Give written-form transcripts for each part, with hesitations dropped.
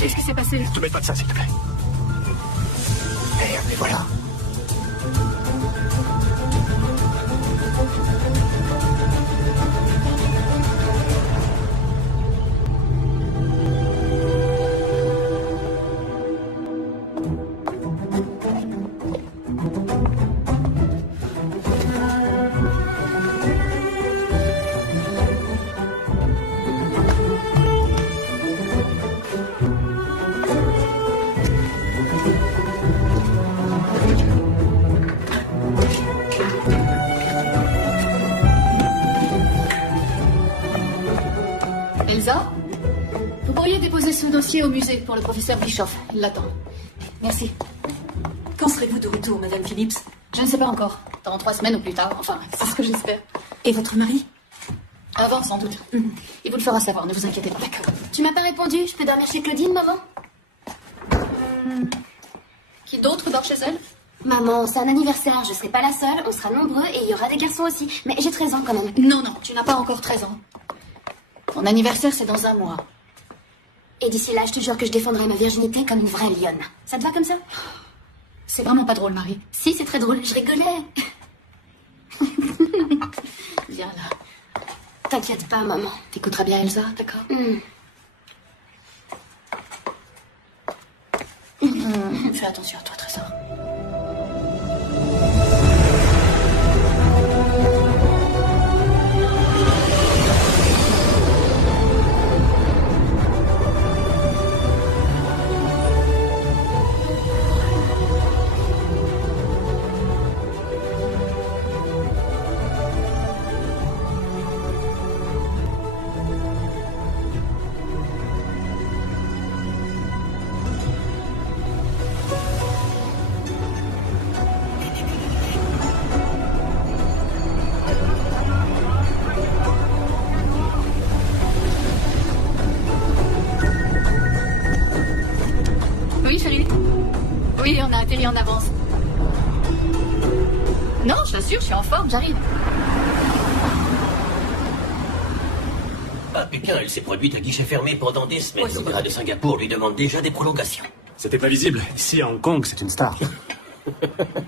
Qu'est-ce qui s'est passé? Ne te mets pas de ça, s'il te plaît. Merde, mais voilà. Elsa, vous pourriez déposer ce dossier au musée pour le professeur Bischoff. Il l'attend. Merci. Quand serez-vous de retour, Madame Phillips? Je ne sais pas encore. Dans 3 semaines ou plus tard. Enfin, c'est ce que j'espère. Et votre mari? Avant, sans doute. Il vous le fera savoir, ne vous inquiétez pas. D'accord. Tu m'as pas répondu. Je peux dormir chez Claudine, maman? Qui d'autre dort chez elle? Maman, c'est un anniversaire. Je serai pas la seule. On sera nombreux et il y aura des garçons aussi. Mais j'ai 13 ans quand même. Non, non, tu n'as pas encore 13 ans. Ton anniversaire, c'est dans 1 mois. Et d'ici là, je te jure que je défendrai ma virginité comme une vraie lionne. Ça te va comme ça? C'est vraiment pas drôle, Marie. Si, c'est très drôle. Je rigolais. Viens là. T'inquiète pas, maman. T'écouteras bien Elsa, d'accord? Fais attention à toi, Trésor. Oui, chérie. Oui, on a atterri en avance. Non, je t'assure, je suis en forme, j'arrive. À Pékin, elle s'est produite à guichet fermé pendant des semaines. L'opéra de Singapour lui demande déjà des prolongations. C'était prévisible. Ici, à Hong Kong, c'est une star.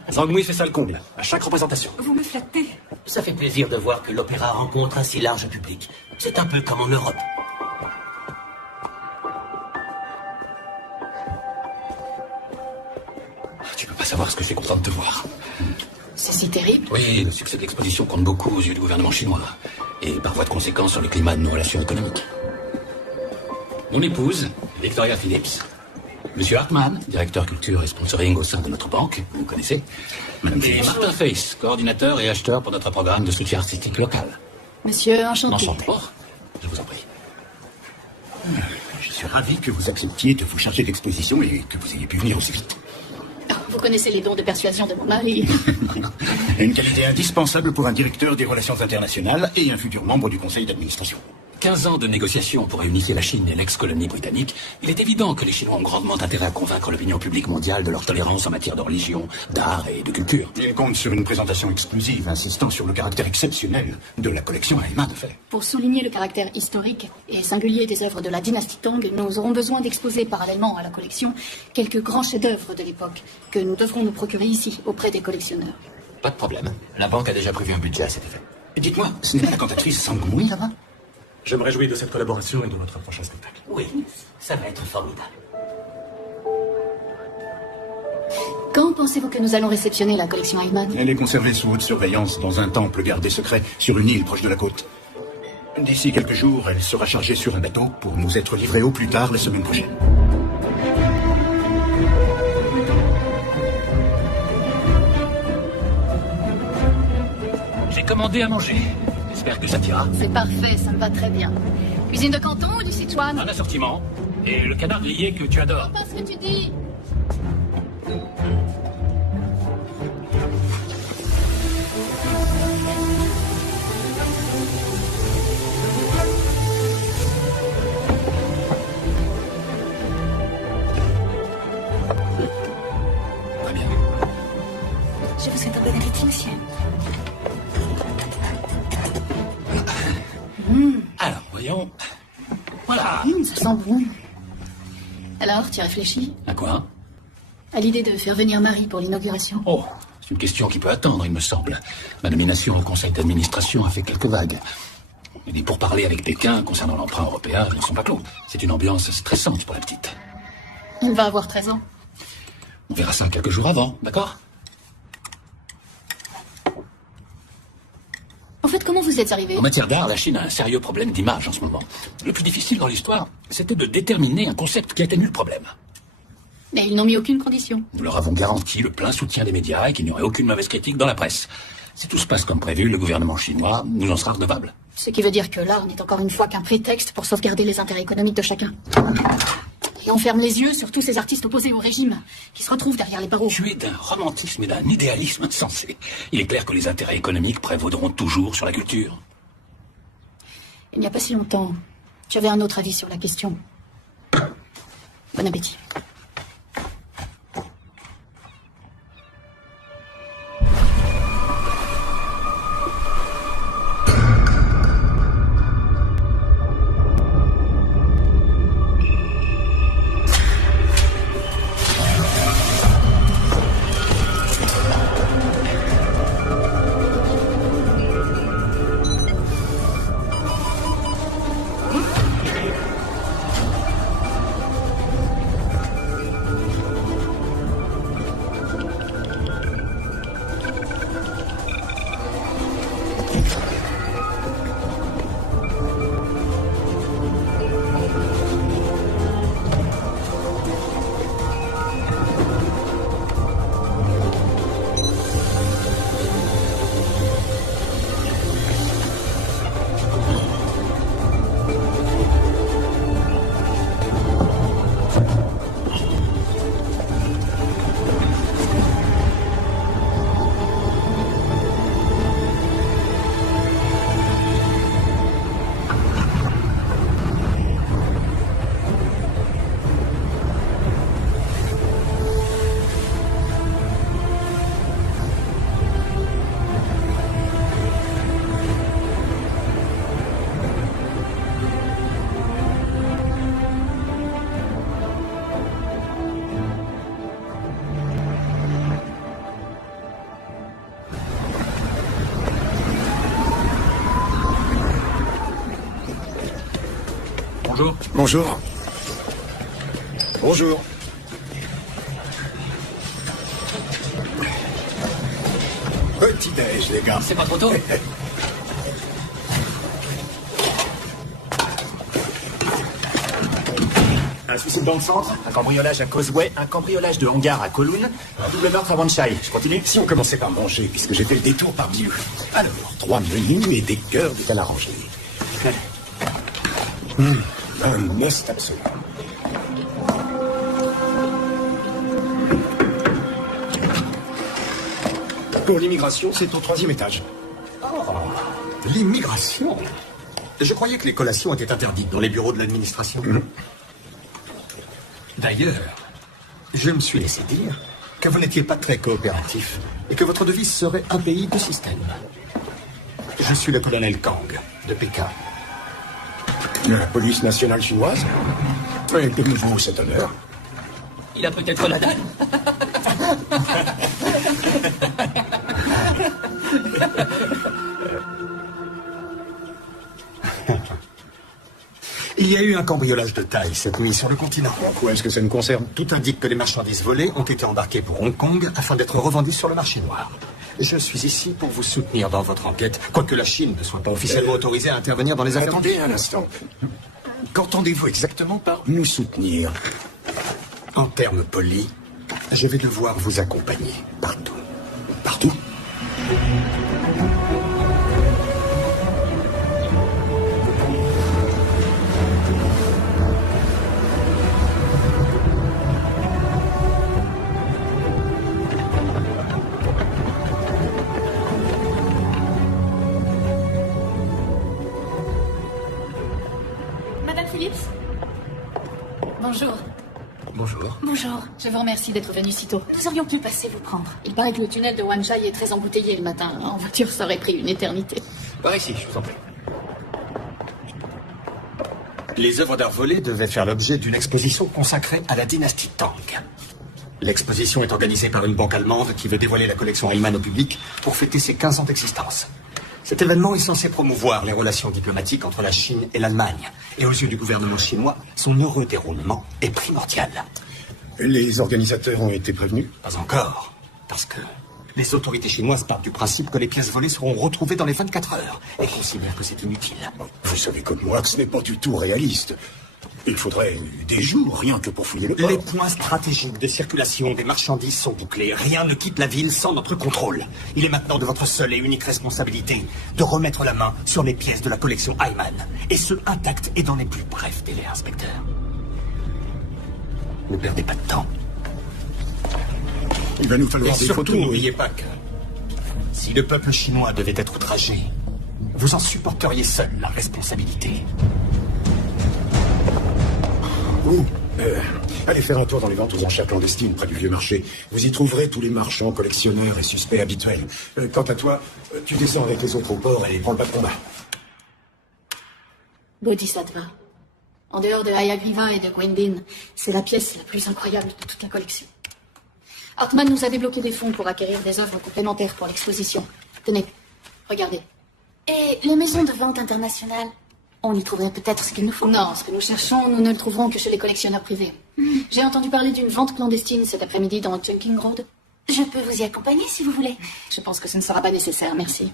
Zhang Mui fait ça le comble, à chaque représentation. Vous me flattez. Ça fait plaisir de voir que l'opéra rencontre un si large public. C'est un peu comme en Europe. Tu peux pas savoir ce que je suis content de te voir. C'est si terrible. Oui, le succès de l'exposition compte beaucoup aux yeux du gouvernement chinois. Et par voie de conséquence sur le climat de nos relations économiques. Mon épouse, Victoria Phillips. Monsieur Hartmann, directeur culture et sponsoring au sein de notre banque, vous connaissez. Madame Et Phillips. Martin Face, coordinateur et acheteur pour notre programme de soutien artistique local. Monsieur, enchanté. Enchanté. Je vous en prie. Je suis ravi que vous acceptiez de vous charger d'exposition et que vous ayez pu venir aussi vite. Vous connaissez les dons de persuasion de mon mari. Une qualité indispensable pour un directeur des relations internationales et un futur membre du conseil d'administration. 15 ans de négociations pour réunifier la Chine et l'ex-colonie britannique, il est évident que les Chinois ont grandement intérêt à convaincre l'opinion publique mondiale de leur tolérance en matière de religion, d'art et de culture. Il compte sur une présentation exclusive insistant sur le caractère exceptionnel de la collection Haiman de fait. Pour souligner le caractère historique et singulier des œuvres de la dynastie Tang, nous aurons besoin d'exposer parallèlement à la collection quelques grands chefs-d'œuvre de l'époque que nous devrons nous procurer ici, auprès des collectionneurs. Pas de problème. La banque a déjà prévu un budget à cet effet. Dites-moi, ce n'est pas la cantatrice Zhang Mui là-bas? Je me réjouis de cette collaboration et de notre prochain spectacle. Oui, ça va être formidable. Quand pensez-vous que nous allons réceptionner la collection Haiman? Elle est conservée sous haute surveillance dans un temple gardé secret sur une île proche de la côte. D'ici quelques jours, elle sera chargée sur un bateau pour nous être livrée au plus tard la semaine prochaine. J'ai commandé à manger. J'espère que ça t'ira. C'est parfait, ça me va très bien. Cuisine de Canton ou du Sichuan? Un assortiment. Et le canard grillé que tu adores. Pas ce que tu dis. Très bien. Je vous souhaite un bon appétit, monsieur. Alors, voyons. Voilà. Ça sent bon. Alors, tu réfléchis À quoi? à l'idée de faire venir Marie pour l'inauguration? Oh, c'est une question qui peut attendre, il me semble. Ma nomination au conseil d'administration a fait quelques vagues. Et des pourparlers avec Pékin concernant l'emprunt européen ne sont pas clos. C'est une ambiance stressante pour la petite. Elle va avoir 13 ans. On verra ça quelques jours avant, d'accord? En fait, comment vous êtes arrivé? En matière d'art, la Chine a un sérieux problème d'image en ce moment. Le plus difficile dans l'histoire, c'était de déterminer un concept qui atténue le problème. Mais ils n'ont mis aucune condition. Nous leur avons garanti le plein soutien des médias et qu'il n'y aurait aucune mauvaise critique dans la presse. Si tout se passe comme prévu, le gouvernement chinois nous en sera redevable. Ce qui veut dire que là, on n'est encore une fois qu'un prétexte pour sauvegarder les intérêts économiques de chacun. Et on ferme les yeux sur tous ces artistes opposés au régime, qui se retrouvent derrière les barreaux. Tu es d'un romantisme et d'un idéalisme insensé. Il est clair que les intérêts économiques prévaudront toujours sur la culture. Il n'y a pas si longtemps, j'avais un autre avis sur la question. Bon appétit. Bonjour. Bonjour. Bonjour. Petit-déj, les gars. C'est pas trop tôt? Un suicide dans le centre, un cambriolage à Causeway, un cambriolage de hangar à Kowloon, un double meurtre à Wanchai. Je continue? Si on commençait par manger, puisque j'ai fait le détour par Dieu. Alors, 3 menus et des cœurs de calarangé. Un must absolu. Pour l'immigration, c'est au 3e étage. Oh, l'immigration. Je croyais que les collations étaient interdites dans les bureaux de l'administration. D'ailleurs, je me suis laissé dire que vous n'étiez pas très coopératif et que votre devise serait un pays, deux systèmes. Je suis le colonel Kang, de Pékin. De la police nationale chinoise. Et que nous vaut cet honneur? Il a peut-être la dalle. Il y a eu un cambriolage de taille cette nuit sur le continent. Pourquoi est-ce que ça nous concerne? Tout indique que les marchandises volées ont été embarquées pour Hong Kong afin d'être revendues sur le marché noir. Je suis ici pour vous soutenir dans votre enquête, quoique la Chine ne soit pas officiellement autorisée à intervenir dans les affaires... Attendez un instant. Qu'entendez-vous exactement par Nous soutenir. En termes polis, je vais devoir vous accompagner partout. Partout? Madame Phillips? Bonjour. Bonjour. Bonjour. Je vous remercie d'être venu si tôt. Nous aurions pu passer vous prendre. Il paraît que le tunnel de Wanchai est très embouteillé le matin. En voiture, ça aurait pris une éternité. Par ici, je vous en prie. Les œuvres d'art volées devaient faire l'objet d'une exposition consacrée à la dynastie Tang. L'exposition est organisée par une banque allemande qui veut dévoiler la collection Heimann au public pour fêter ses 15 ans d'existence. Cet événement est censé promouvoir les relations diplomatiques entre la Chine et l'Allemagne. Et aux yeux du gouvernement chinois, son heureux déroulement est primordial. Les organisateurs ont été prévenus? Pas encore, parce que les autorités chinoises partent du principe que les pièces volées seront retrouvées dans les 24 heures et considèrent que c'est inutile. Vous savez comme moi que ce n'est pas du tout réaliste. Il faudrait des jours rien que pour fouiller le port. Les points stratégiques de circulation des marchandises sont bouclés. Rien ne quitte la ville sans notre contrôle. Il est maintenant de votre seule et unique responsabilité de remettre la main sur les pièces de la collection Heimann. Et ce, intact et dans les plus brefs délais, inspecteur. Ne perdez pas de temps. Il va nous Et falloir des surtout, photos. n'oubliez pas que si le peuple chinois devait être outragé, vous en supporteriez seul la responsabilité. Allez faire un tour dans les ventes aux enchères clandestines près du vieux marché. Vous y trouverez tous les marchands, collectionneurs et suspects habituels. Quant à toi, tu descends avec les autres au port et prends le pas de combat. Bodhisattva. En dehors de Hayagriva et de Gwendin, c'est la pièce la plus incroyable de toute la collection. Hartmann nous a débloqué des fonds pour acquérir des œuvres complémentaires pour l'exposition. Tenez, regardez. Et les maisons de vente internationales, on y trouverait peut-être ce qu'il nous faut. Non, ce que nous cherchons, nous ne le trouverons que chez les collectionneurs privés. J'ai entendu parler d'une vente clandestine cet après-midi dans Junking Road. Je peux vous y accompagner si vous voulez. Je pense que ce ne sera pas nécessaire, merci.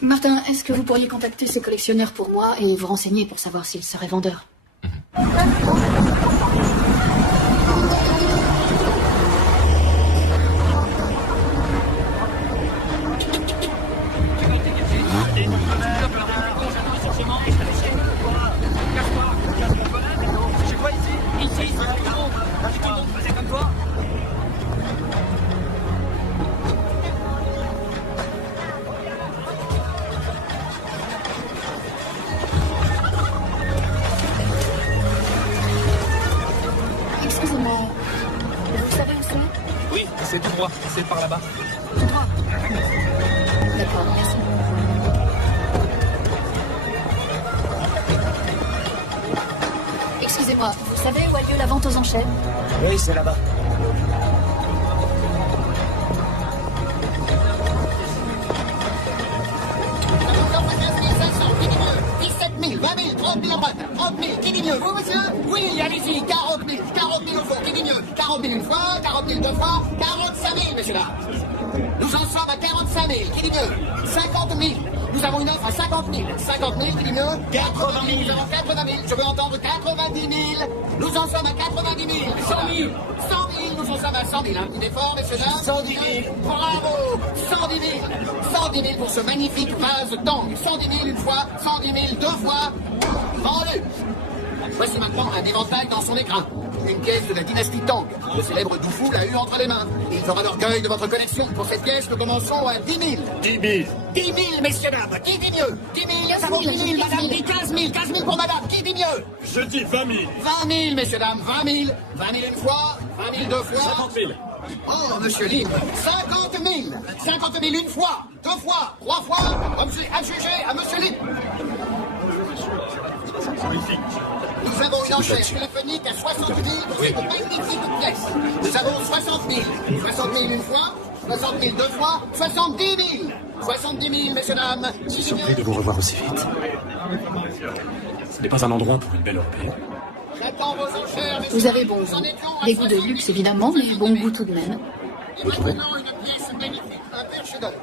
Martin, est-ce que vous pourriez contacter ces collectionneurs pour moi et vous renseigner pour savoir s'ils seraient vendeurs? Excusez-moi, vous savez où c'est? Oui, c'est tout droit, c'est par là-bas. Tout droit. D'accord, merci. Excusez-moi, vous savez où a lieu la vente aux enchères? Oui, c'est là-bas. Qui dit mieux? Vous, monsieur? Oui, allez-y, 40 000 au fond, qui dit mieux? 40 000 une fois, 40 000 deux fois, 45 000, messieurs là. Nous en sommes à 45 000, qui dit mieux? 50 000. Nous avons une offre à 50 000. 50 000, qui dit mieux? 80 000. Nous avons 80 000. Je veux entendre 90 000. Nous en sommes à 90 000. 100 000. 100 000. Nous en sommes à 100 000. Un petit effort, messieurs dames. 110 000. Bravo. 110 000. 110 000 pour ce magnifique vase Tang. 110 000 une fois, 110 000 deux fois. Vendu. Voici maintenant un éventail dans son écrin. Une pièce de la dynastie Tang. Le célèbre Dufu l'a eu entre les mains. Il fera l'orgueil de votre collection. Pour cette pièce, nous commençons à 10 000. 10 000. 10 000, messieurs, dames. Qui dit mieux? 10 000. 15 000. 10 000, madame dit 15 000. 15 000 pour madame. Qui dit mieux? Je dis 20 000. 20 000, messieurs, dames. 20 000. 20 000 une fois. 20 000 deux fois. 50 000. Oh, monsieur Lim. 50 000. 50 000 une fois. Deux fois. Trois fois. Objet adjugé à monsieur Lim. Nous avons une enchère téléphonique à 60 000 pour cette magnifique pièce. Nous avons 60 000. 60 000 une fois, 60 000 deux fois, 70 000. 70 000, messieurs, dames. Je suis surpris de vous revoir aussi vite. Ce n'est pas un endroit pour une belle européenne. J'attends vos enchères, messieurs. Vous avez bon goût. Des goûts de luxe, évidemment, mais bon goût tout de même. Et maintenant, une pièce magnifique. Un père chef-d'œuvre.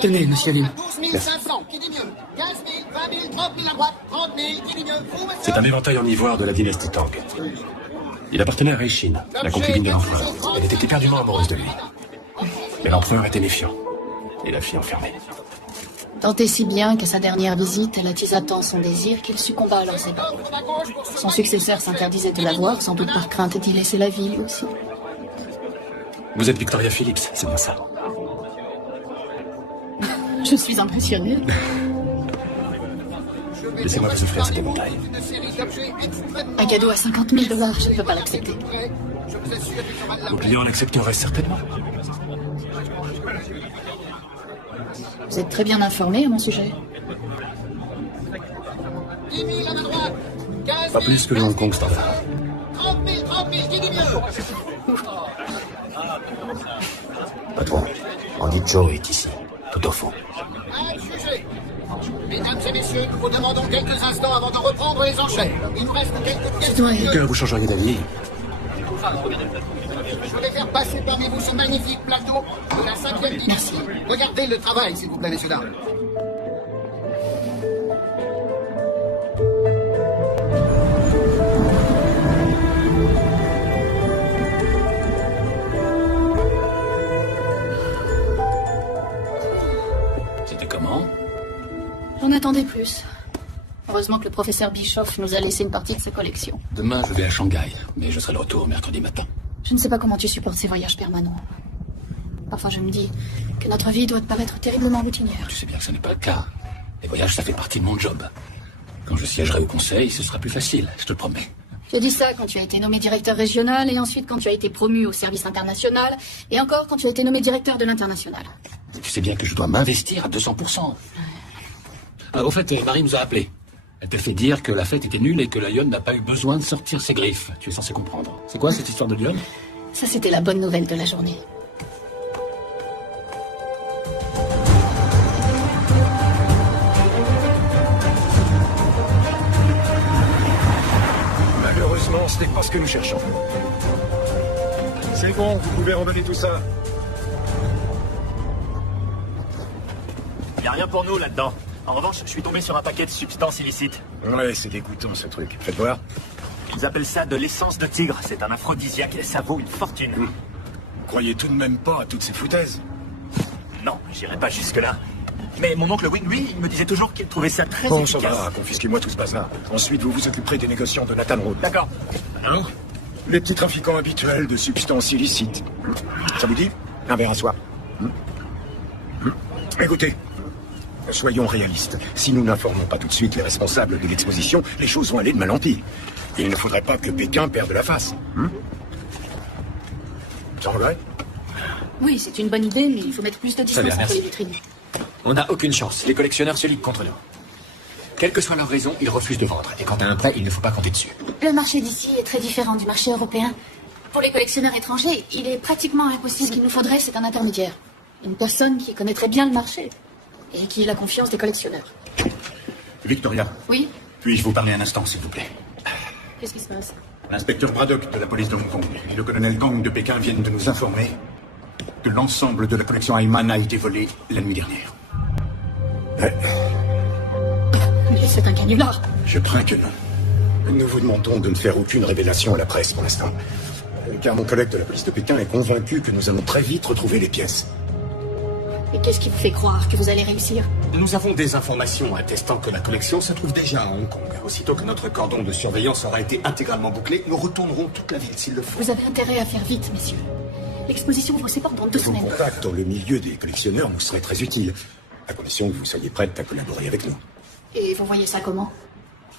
Tenez, monsieur Lim. 12 500. Qui dit mieux? 15 000, 20 000, 30 000 à droite. 30 000. Qui dit mieux? Vous, monsieur? C'est un éventail en ivoire de la dynastie Tang. Il appartenait à Reishin, la concubine de l'empereur. Elle était éperdument amoureuse de lui. Mais l'empereur était méfiant. Et la fit enfermer. Tant et si bien qu'à sa dernière visite, elle attisa tant son désir qu'il succomba à leurs ébats. Son successeur s'interdisait de la voir, sans doute par crainte d'y laisser la vie, lui aussi. Vous êtes Victoria Phillips, c'est bien ça. Je suis impressionnée. Laissez-moi vous offrir cet éventail. Un cadeau à 50 000 $, je ne peux pas l'accepter. Vos clients l'accepteraient certainement. Vous êtes très bien informé à mon sujet. 10 000 à ma droite, Pas plus que le Hong Kong standard. 30 000, qui dit mieux? Patron, Andy Joe est ici, tout au fond. Pas de sujet. Mesdames et messieurs, nous vous demandons quelques instants avant de reprendre les enchères. Il nous reste quelques questions. Que vous changeriez d'avis? Je vais faire passer parmi vous ce magnifique plateau de la 5e dynastie. Regardez le travail, s'il vous plaît, messieurs, dames. C'était comment? J'en attendais plus. Heureusement que le professeur Bischoff nous a laissé une partie de sa collection. Demain, je vais à Shanghai, mais je serai de retour mercredi matin. Je ne sais pas comment tu supportes ces voyages permanents. Parfois, je me dis que notre vie doit te paraître terriblement routinière. Tu sais bien que ce n'est pas le cas. Les voyages, ça fait partie de mon job. Quand je siégerai au conseil, ce sera plus facile, je te le promets. Tu as dit ça quand tu as été nommé directeur régional, et ensuite quand tu as été promu au service international, et encore quand tu as été nommé directeur de l'international. Tu sais bien que je dois m'investir à 200%. Au fait, Marie nous a appelés. Elle t'a fait dire que la fête était nulle et que la lionne n'a pas eu besoin de sortir ses griffes. Tu es censé comprendre. C'est quoi cette histoire de lionne? Ça, c'était la bonne nouvelle de la journée. Malheureusement, ce n'est pas ce que nous cherchons. C'est bon, vous pouvez remballer tout ça. Y a rien pour nous là-dedans. En revanche, je suis tombé sur un paquet de substances illicites. Ouais, c'est dégoûtant ce truc. Faites voir. Ils appellent ça de l'essence de tigre. C'est un aphrodisiaque et ça vaut une fortune. Vous croyez tout de même pas à toutes ces foutaises? Non, j'irai pas jusque-là. Mais mon oncle Wing, lui, il me disait toujours qu'il trouvait ça très Bon, ça efficace. va, confisquez-moi tout ce bazar. Ensuite, vous vous occuperez des négociants de Nathan Road. D'accord. Alors, les petits trafiquants habituels de substances illicites. Ça vous dit? Un verre à soi. Écoutez, soyons réalistes. Si nous n'informons pas tout de suite les responsables de l'exposition, les choses vont aller de mal en pis. Il ne faudrait pas que Pékin perde la face. Sans regret? Oui, c'est une bonne idée, mais il faut mettre plus de distance bien, entre merci. les vitrines. On n'a aucune chance. Les collectionneurs se liguent contre nous. Quelle que soit leur raison, ils refusent de vendre. Et quand t'as un prêt, il ne faut pas compter dessus. Le marché d'ici est très différent du marché européen. Pour les collectionneurs étrangers, il est pratiquement impossible. Ce qu'il nous faudrait, c'est un intermédiaire. Une personne qui connaîtrait bien le marché et qui ait la confiance des collectionneurs. Victoria, Oui? puis-je vous parler un instant, s'il vous plaît? Qu'est-ce qui se passe? L'inspecteur Braddock de la police de Hong Kong et le colonel Kang de Pékin viennent de nous informer que l'ensemble de la collection Ayman a été volé la nuit dernière. Mais c'est un canular. Je crains que non. Nous vous demandons de ne faire aucune révélation à la presse pour l'instant. Car mon collègue de la police de Pékin est convaincu que nous allons très vite retrouver les pièces. Et qu'est-ce qui vous fait croire que vous allez réussir? Nous avons des informations attestant que la collection se trouve déjà à Hong Kong. Aussitôt que notre cordon de surveillance aura été intégralement bouclé, nous retournerons toute la ville s'il le faut. Vous avez intérêt à faire vite, messieurs. L'exposition ouvre ses portes dans 2 Vos semaines. contacts dans le milieu des collectionneurs nous seraient très utiles, à condition que vous soyez prête à collaborer avec nous. Et vous voyez ça comment?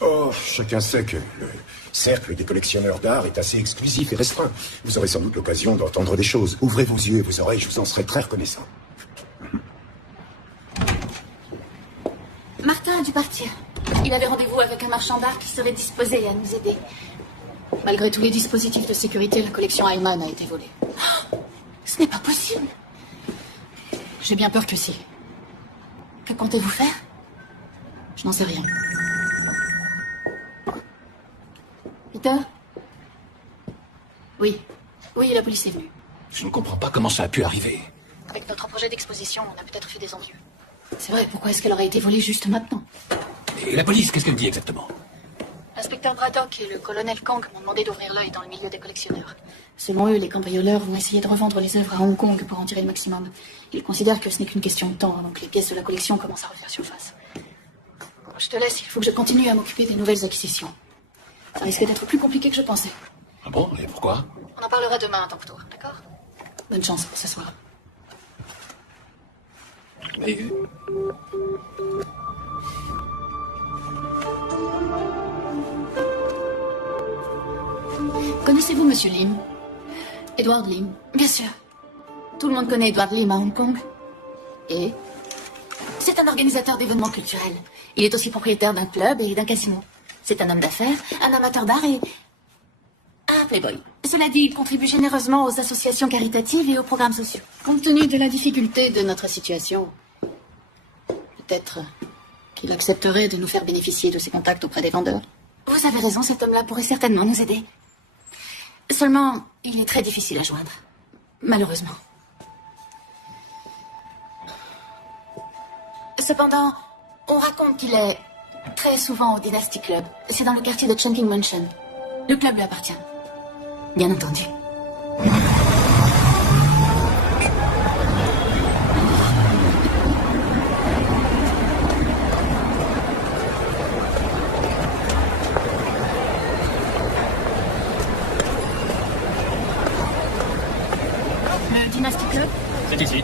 Oh, chacun sait que le cercle des collectionneurs d'art est assez exclusif et restreint. Vous aurez sans doute l'occasion d'entendre des choses. Ouvrez vos yeux et vos oreilles, je vous en serai très reconnaissant. Martin a dû partir. Il avait rendez-vous avec un marchand d'art qui serait disposé à nous aider. Malgré tous les dispositifs de sécurité, la collection Ayman a été volée. Ce n'est pas possible. J'ai bien peur que si. Que comptez-vous faire? Je n'en sais rien. Peter? Oui. Oui, la police est venue. Je ne comprends pas comment ça a pu arriver. Avec notre projet d'exposition, on a peut-être fait des envieux. C'est vrai, pourquoi est-ce qu'elle aurait été volée juste maintenant? Et la police, qu'est-ce qu'elle dit exactement? L'inspecteur Braddock et le colonel Kang m'ont demandé d'ouvrir l'œil dans le milieu des collectionneurs. Selon eux, les cambrioleurs vont essayer de revendre les œuvres à Hong Kong pour en tirer le maximum. Ils considèrent que ce n'est qu'une question de temps avant que les pièces de la collection commencent à refaire surface. Bon, je te laisse, il faut que je continue à m'occuper des nouvelles acquisitions. Ça risque d'être plus compliqué que je pensais. Ah bon? Et pourquoi? On en parlera demain à ton retour, d'accord? Bonne chance pour ce soir. Mais... Connaissez-vous Monsieur Lim? Edward Lim? Bien sûr. Tout le monde connaît Edward Lim à Hong Kong. Et c'est un organisateur d'événements culturels. Il est aussi propriétaire d'un club et d'un casino. C'est un homme d'affaires, un amateur d'art et un playboy. Cela dit, il contribue généreusement aux associations caritatives et aux programmes sociaux. Compte tenu de la difficulté de notre situation, peut-être qu'il accepterait de nous faire bénéficier de ses contacts auprès des vendeurs. Vous avez raison, cet homme-là pourrait certainement nous aider. Seulement, il est très difficile à joindre. Malheureusement. Cependant, on raconte qu'il est très souvent au Dynasty Club. C'est dans le quartier de Chungking Mansion. Le club lui appartient. Bien entendu. Le Dynasty Club? C'est ici.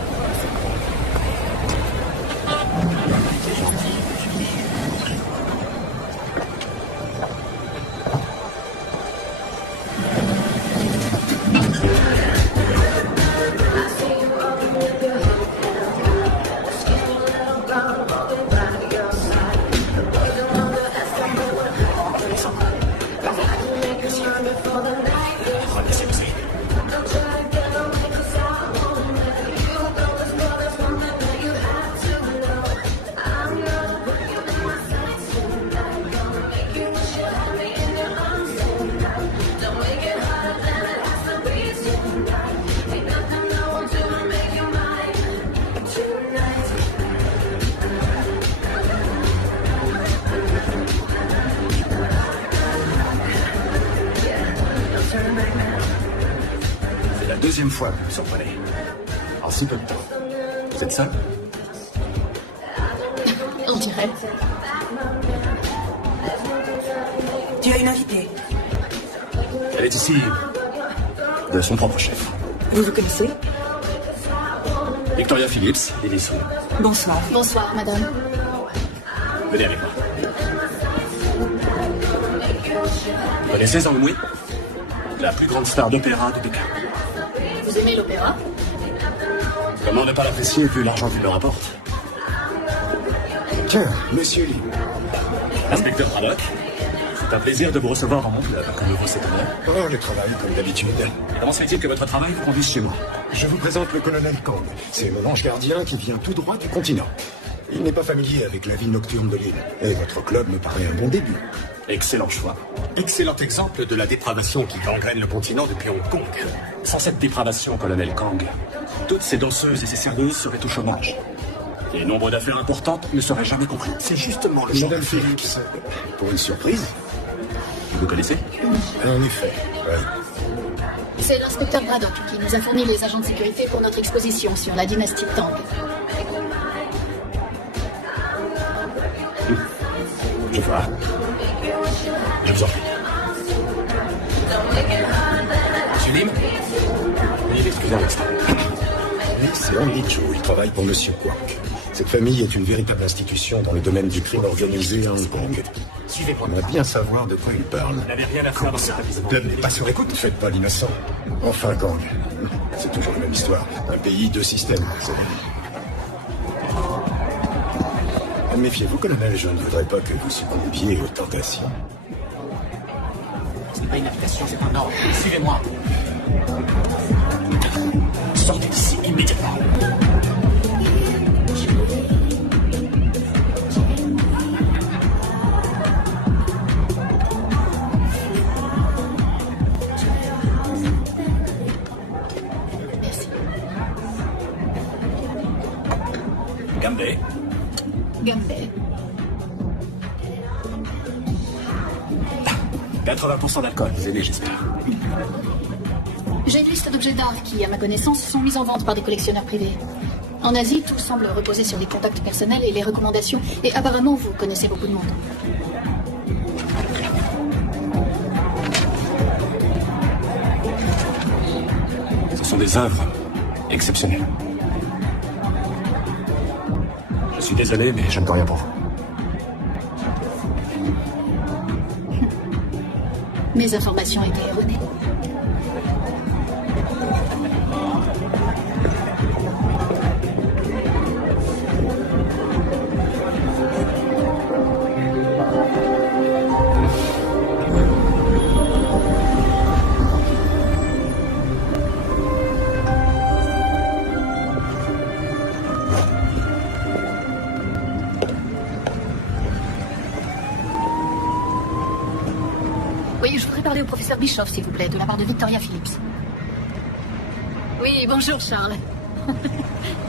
Deuxième fois que vous me surprenez. En si peu de temps. Vous êtes seul? On dirait. Tu as une invitée. Elle est ici de son propre chef. Vous vous connaissez? Victoria Phillips, Lily. Bonsoir. Bonsoir, madame. Venez avec moi. Vous connaissez Zhang Wei? La plus grande star d'opéra de Pékin. Vous aimez l'opéra? Comment ne pas l'apprécier vu l'argent qu'il me rapporte? Tiens, monsieur Lee. Inspecteur Braddock, c'est un plaisir de vous recevoir dans mon club. Comment cet honneur? Oh, le travail, comme d'habitude. Comment se fait-il que votre travail vous conduise chez moi? Je vous présente le colonel Kang. C'est mon ange gardien qui vient tout droit du continent. Il n'est pas familier avec la vie nocturne de l'île. Et votre club me paraît un bon début. Excellent choix. Excellent exemple de la dépravation qui gangrène le continent depuis Hong Kong. Sans cette dépravation, colonel Kang, toutes ces danseuses et ces serveuses seraient au chômage. Et nombre d'affaires importantes ne seraient jamais comprises. C'est justement le genre. Madame Phillips, pour une surprise. Vous connaissez? En effet, oui. C'est l'inspecteur Braddock qui nous a fourni les agents de sécurité pour notre exposition sur la dynastie Tang. Je vois. Je vous en prie. Monsieur Lim? Oui, excusez un instant. Oui, c'est Andy Cho. Il travaille pour Monsieur Kwok. Cette famille est une véritable institution dans le domaine du crime organisé à Hong Kong. Suivez-moi. On va bien savoir de quoi il parle. Vous n'avez rien à faire dans cet établissement. Le n'est pas sur écoute. Ne faites pas l'innocent. Enfin, Kang. C'est toujours la même histoire. Un pays, deux systèmes. C'est vrai. Méfiez-vous, colonel, je ne voudrais pas que vous succombiez aux tentations. Ce n'est pas une invitation, c'est un ordre. Suivez-moi. Sortez d'ici immédiatement. Merci. Gambé. Gambé. 80% d'alcool, vous aimez, j'espère. J'ai une liste d'objets d'art qui, à ma connaissance, sont mis en vente par des collectionneurs privés. En Asie, tout semble reposer sur les contacts personnels et les recommandations. Et apparemment, vous connaissez beaucoup de monde. Ce sont des œuvres exceptionnelles. Je suis désolé, mais je ne peux rien pour vous. Mes informations étaient erronées. parler au professeur Bischoff, s'il vous plaît, de la part de Victoria Phillips. Oui, bonjour, Charles.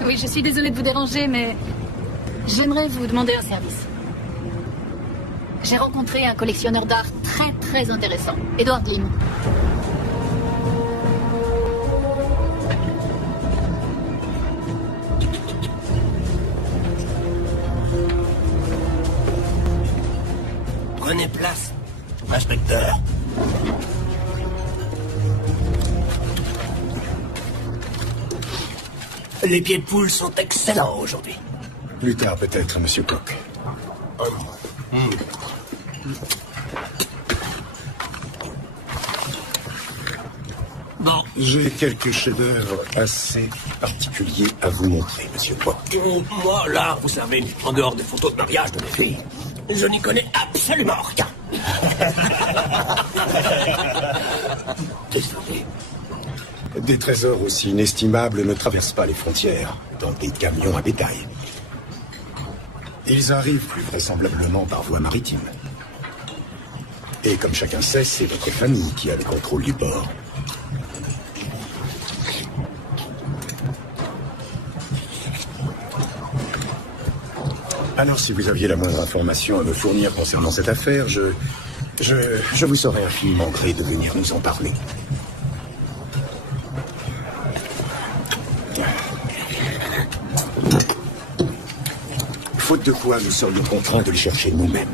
Oui, je suis désolée de vous déranger, mais j'aimerais vous demander un service. J'ai rencontré un collectionneur d'art très, très intéressant, Edward Lim. Prenez place, inspecteur. Les pieds de poule sont excellents aujourd'hui. Plus tard, peut-être, Monsieur Koch. Bon. J'ai quelques chefs-d'œuvre assez particuliers à vous montrer, Monsieur Koch. Moi, là, vous savez, en dehors des photos de mariage de mes filles, je n'y connais absolument rien. Désolé. Des trésors aussi inestimables ne traversent pas les frontières, dans des camions à bétail. Ils arrivent plus vraisemblablement par voie maritime. Et comme chacun sait, c'est votre famille qui a le contrôle du port. Alors, si vous aviez la moindre information à me fournir concernant cette affaire, je vous serais infiniment gré de venir nous en parler. Faute de quoi, nous serions contraints de les chercher nous-mêmes.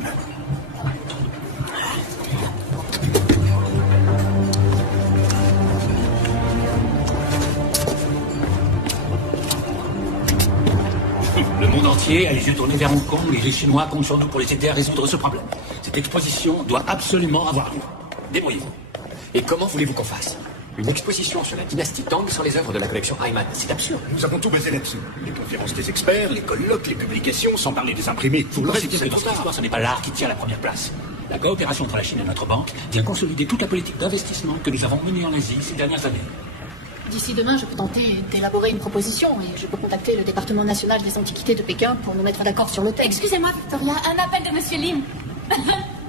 Le monde entier a les yeux tournés vers Hong Kong et les Chinois comptent sur nous pour les aider à résoudre ce problème. Cette exposition doit absolument avoir lieu. Débrouillez-vous. Et comment voulez-vous qu'on fasse? Une exposition sur la dynastie Tang sans les œuvres de la collection Hyman. C'est absurde. Nous avons tout basé là-dessus. Les conférences des experts, les colloques, les publications, sans parler des imprimés. Tout le reste, C'est que dans cette histoire, ce n'est pas l'art qui tient la première place. La coopération entre la Chine et notre banque vient consolider toute la politique d'investissement que nous avons menée en Asie ces dernières années. D'ici demain, je peux tenter d'élaborer une proposition et je peux contacter le département national des antiquités de Pékin pour nous mettre d'accord sur le texte. Excusez-moi, Victoria, un appel de Monsieur Lim.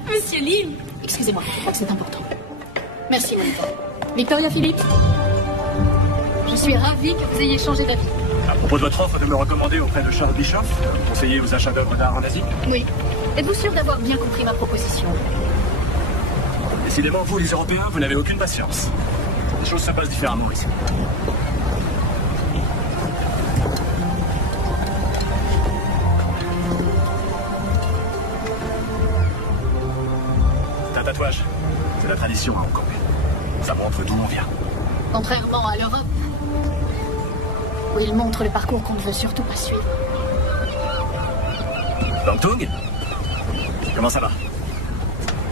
Monsieur Lim. Excusez-moi, je crois que c'est important. Merci, Monica. Victoria Phillips, je suis ravie que vous ayez changé d'avis. À propos de votre offre de me recommander auprès de Charles Bischoff, conseiller aux achats d'œuvres d'art en Asie. Oui. Êtes-vous sûr d'avoir bien compris ma proposition? Décidément, vous, les Européens, vous n'avez aucune patience. Les choses se passent différemment ici. C'est un tatouage. C'est la tradition à Hong Kong. Ça montre d'où on vient. Contrairement à l'Europe, où il montre le parcours qu'on ne veut surtout pas suivre. Bangtung? Comment ça va?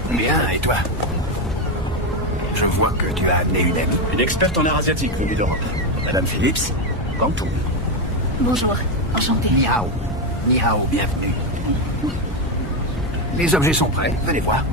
Bien, et toi? Je vois que tu as amené une amie. Une experte en art asiatique venue d'Europe. Madame Phillips, Bangtung. Bonjour, enchantée. Ni hao. Ni hao, bienvenue. Les objets sont prêts, venez voir.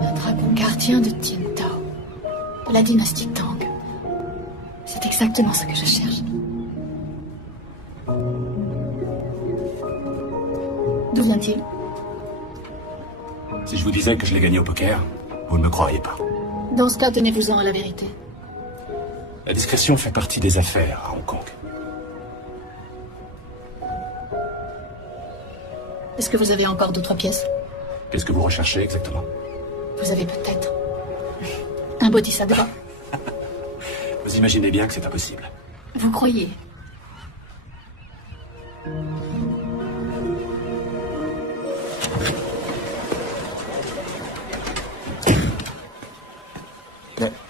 Un dragon gardien de Tientao, de la dynastie Tang. C'est exactement ce que je cherche. D'où vient-il? Si je vous disais que je l'ai gagné au poker, vous ne me croiriez pas. Dans ce cas, tenez-vous-en à la vérité. La discrétion fait partie des affaires à Hong Kong. Est-ce que vous avez encore d'autres pièces? Qu'est-ce que vous recherchez exactement? Vous avez peut-être un bodhisattva. Vous imaginez bien que c'est impossible. Vous croyez?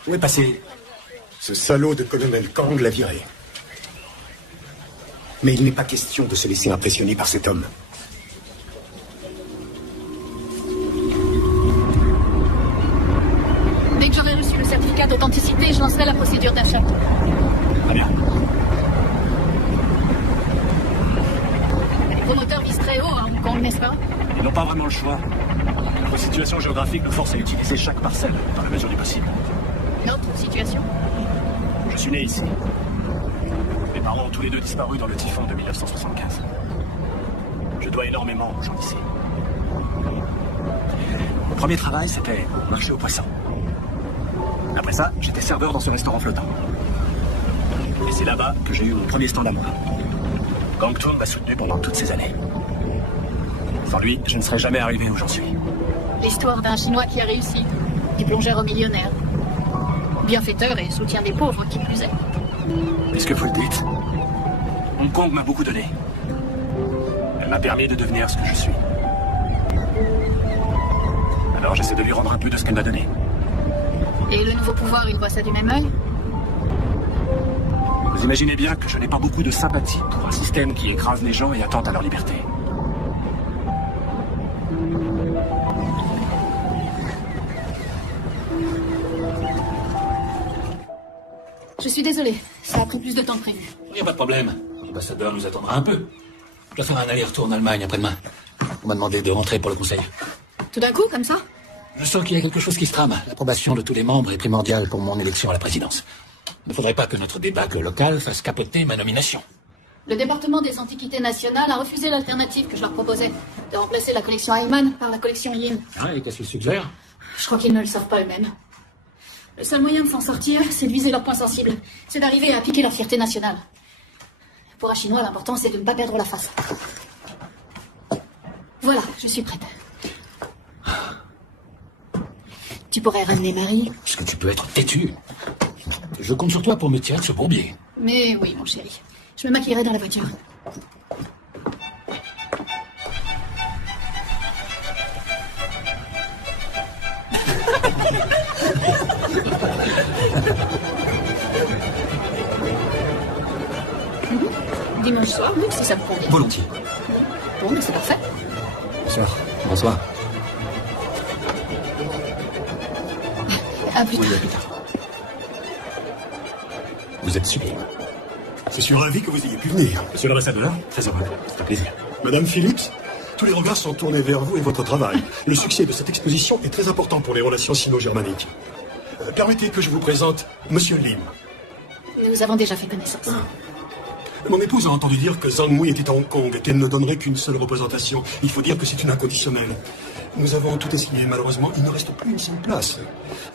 Où est passé? Ce salaud de colonel Kang l'a viré. Mais il n'est pas question de se laisser impressionner par cet homme. la procédure d'achat. Très bien. Les promoteurs visent très haut à Hong Kong, n'est-ce pas? Ils n'ont pas vraiment le choix. Notre situation géographique nous force à utiliser chaque parcelle, dans la mesure du possible. Notre situation? Je suis né ici. Mes parents ont tous les deux disparu dans le typhon de 1975. Je dois énormément aux gens d'ici. Mon premier travail, c'était marcher aux poissons. Après ça, j'étais serveur dans ce restaurant flottant. Et c'est là-bas que j'ai eu mon premier stand à moi. Gang Toon m'a soutenu pendant toutes ces années. Sans lui, je ne serais jamais arrivé où j'en suis. L'histoire d'un Chinois qui a réussi, du plongeur au millionnaire. Bienfaiteur et soutien des pauvres, qui plus est. Puisque vous le dites, Hong Kong m'a beaucoup donné. Elle m'a permis de devenir ce que je suis. Alors j'essaie de lui rendre un peu de ce qu'elle m'a donné. Et le nouveau pouvoir, il voit ça du même œil? Vous imaginez bien que je n'ai pas beaucoup de sympathie pour un système qui écrase les gens et attente à leur liberté. Je suis désolée, ça a pris plus de temps que prévu. Il n'y a pas de problème. L'ambassadeur nous attendra un peu. Je dois faire un aller-retour en Allemagne après-demain. On m'a demandé de rentrer pour le conseil. Tout d'un coup, comme ça? Je sens qu'il y a quelque chose qui se trame. L'approbation de tous les membres est primordiale pour mon élection à la présidence. Il ne faudrait pas que notre débâcle local fasse capoter ma nomination. Le département des antiquités nationales a refusé l'alternative que je leur proposais, de remplacer la collection Ayman par la collection Yin. Ah, et qu'est-ce qu'ils suggèrent? Je crois qu'ils ne le savent pas eux-mêmes. Le seul moyen de s'en sortir, c'est de viser leurs points sensibles. C'est d'arriver à piquer leur fierté nationale. Pour un Chinois, l'important, c'est de ne pas perdre la face. Voilà, je suis prête. Tu pourrais ramener Marie? Est-ce que tu peux être têtu? Je compte sur toi pour me tirer de ce bourbier. Mais oui, mon chéri. Je me maquillerai dans la voiture. Dimanche soir, oui, si ça me convient. Volontiers. Bon, mais c'est parfait. Bonsoir. Bonsoir. À plus tard. Oui, à plus tard. Vous êtes sublime. Je suis ravi que vous ayez pu venir. Monsieur l'ambassadeur, très heureux. C'est un plaisir. Madame Phillips, tous les regards sont tournés vers vous et votre travail. Le succès de cette exposition est très important pour les relations sino-germaniques. Permettez que je vous présente Monsieur Lim. Nous avons déjà fait connaissance. Mon épouse a entendu dire que Zhang Mui était à Hong Kong et qu'elle ne donnerait qu'une seule représentation. Il faut dire que c'est une inconditionnelle. Nous avons tout essayé. Malheureusement, il ne reste plus une seule place.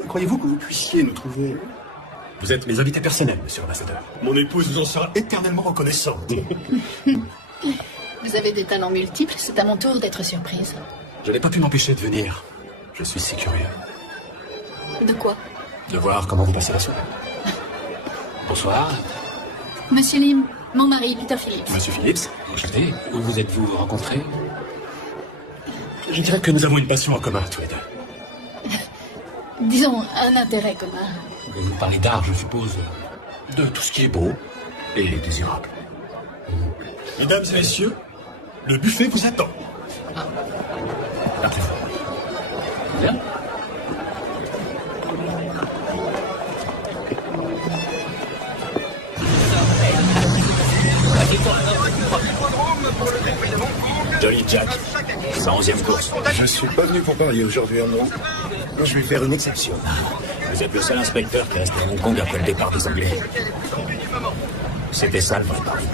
Croyez-vous que vous puissiez nous trouver? Vous êtes mes invités personnels, monsieur l'ambassadeur. Mon épouse vous en sera éternellement reconnaissante. Vous avez des talents multiples, c'est à mon tour d'être surprise. Je n'ai pas pu m'empêcher de venir. Je suis si curieux. De quoi? De voir comment vous passez la soirée. Bonsoir. Monsieur Lim, mon mari, Peter Phillips. Monsieur Phillips, Enchanté. Où vous êtes-vous rencontrés? je dirais que nous avons une passion en commun, tous les deux. Disons, un intérêt commun. Vous parlez d'art, je suppose. De tout ce qui est beau et désirable. Mesdames et messieurs, le buffet vous attend. Après vous. Bien. Jolly Jack, sa 11e course. Je suis pas venu pour parier aujourd'hui, non. Je vais faire une exception. Vous êtes le seul inspecteur qui est resté à Hong Kong après le départ des Anglais. C'était ça le vrai pari.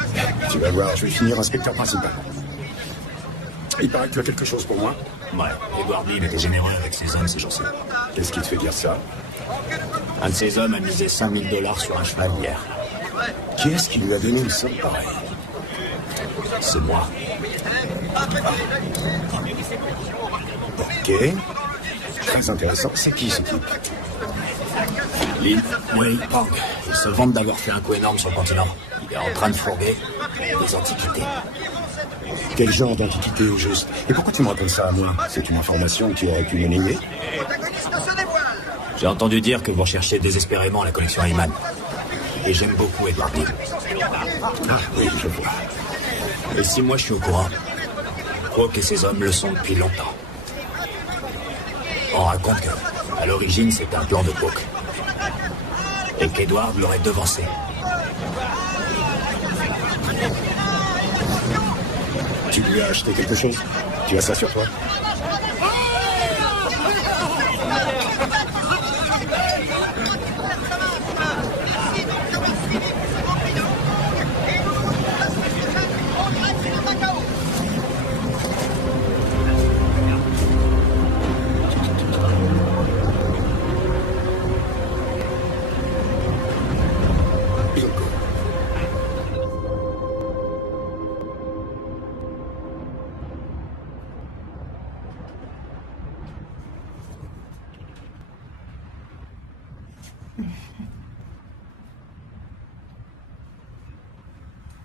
Tu vas voir, je vais finir inspecteur principal. Il paraît que tu as quelque chose pour moi. Ouais, Edward Lee était généreux avec ses hommes ces jours-ci. Qu'est-ce qui te fait dire ça? Un de ses hommes a misé $5000 sur un cheval hier. Qui est-ce qui lui a donné une somme pareille? C'est moi. Ok. Très intéressant. C'est qui ce type? Lin Wei Pang. Il se vante d'avoir fait un coup énorme sur le continent. Il est en train de fourguer des antiquités. Quel genre d'antiquité au juste? Et pourquoi tu me racontes ça à moi? C'est une information qui aurait pu m'ennuyer. J'ai entendu dire que vous recherchez désespérément la collection Ayman. Et j'aime beaucoup Edward Lee. Ah oui, je vois. Et si moi je suis au courant, Kwok et ses hommes le sont depuis longtemps. On raconte que, à l'origine, c'était un plan de Kwok. et qu'Edward l'aurait devancé. Tu lui as acheté quelque chose? Tu as ça sur toi?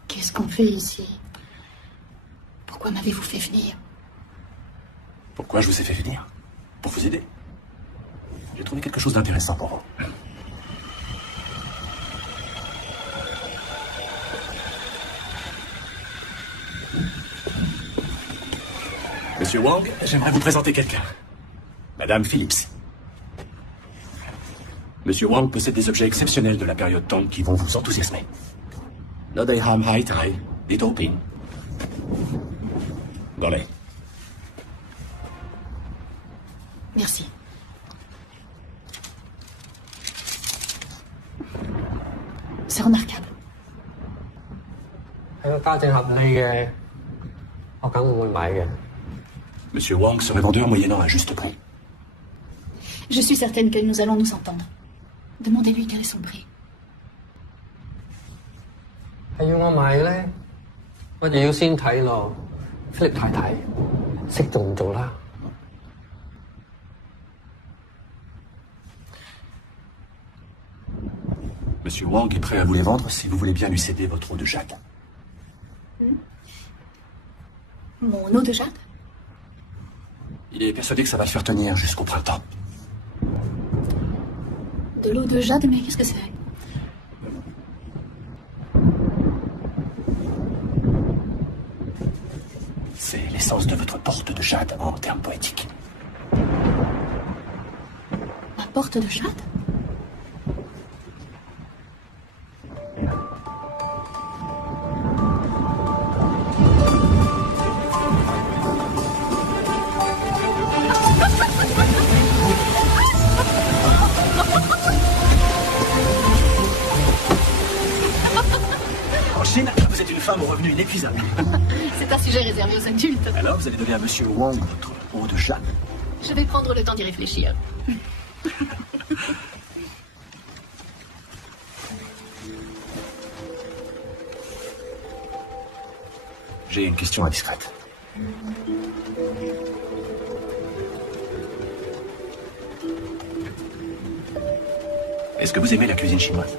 Qu'est-ce qu'on fait ici? Pourquoi m'avez-vous fait venir? Pourquoi je vous ai fait venir? Pour vous aider. J'ai trouvé quelque chose d'intéressant pour vous. Monsieur Wang, j'aimerais vous présenter quelqu'un. Madame Phillips. Monsieur Wang possède des objets exceptionnels de la période Tang qui vont vous enthousiasmer. Nodeham Hai Tai, Little Pin. Golay. Merci. C'est remarquable. Monsieur Wang serait vendu en moyennant un juste prix. Je suis certaine que nous allons nous entendre. Demandez-lui quel est son prix. Monsieur Wang est prêt à vous les vendre si vous voulez bien lui céder votre eau de jade. Mon eau de jade? Il est persuadé que ça va le faire tenir jusqu'au printemps. De l'eau de jade, mais qu'est-ce que c'est? C'est l'essence de votre porte de jade en termes poétiques. Ma porte de jade? En Chine, vous êtes une femme aux revenus inépuisables. C'est un sujet réservé aux adultes. Alors, vous allez donner à Monsieur Wang votre eau de jade. Je vais prendre le temps d'y réfléchir. J'ai une question indiscrète. Est-ce que vous aimez la cuisine chinoise?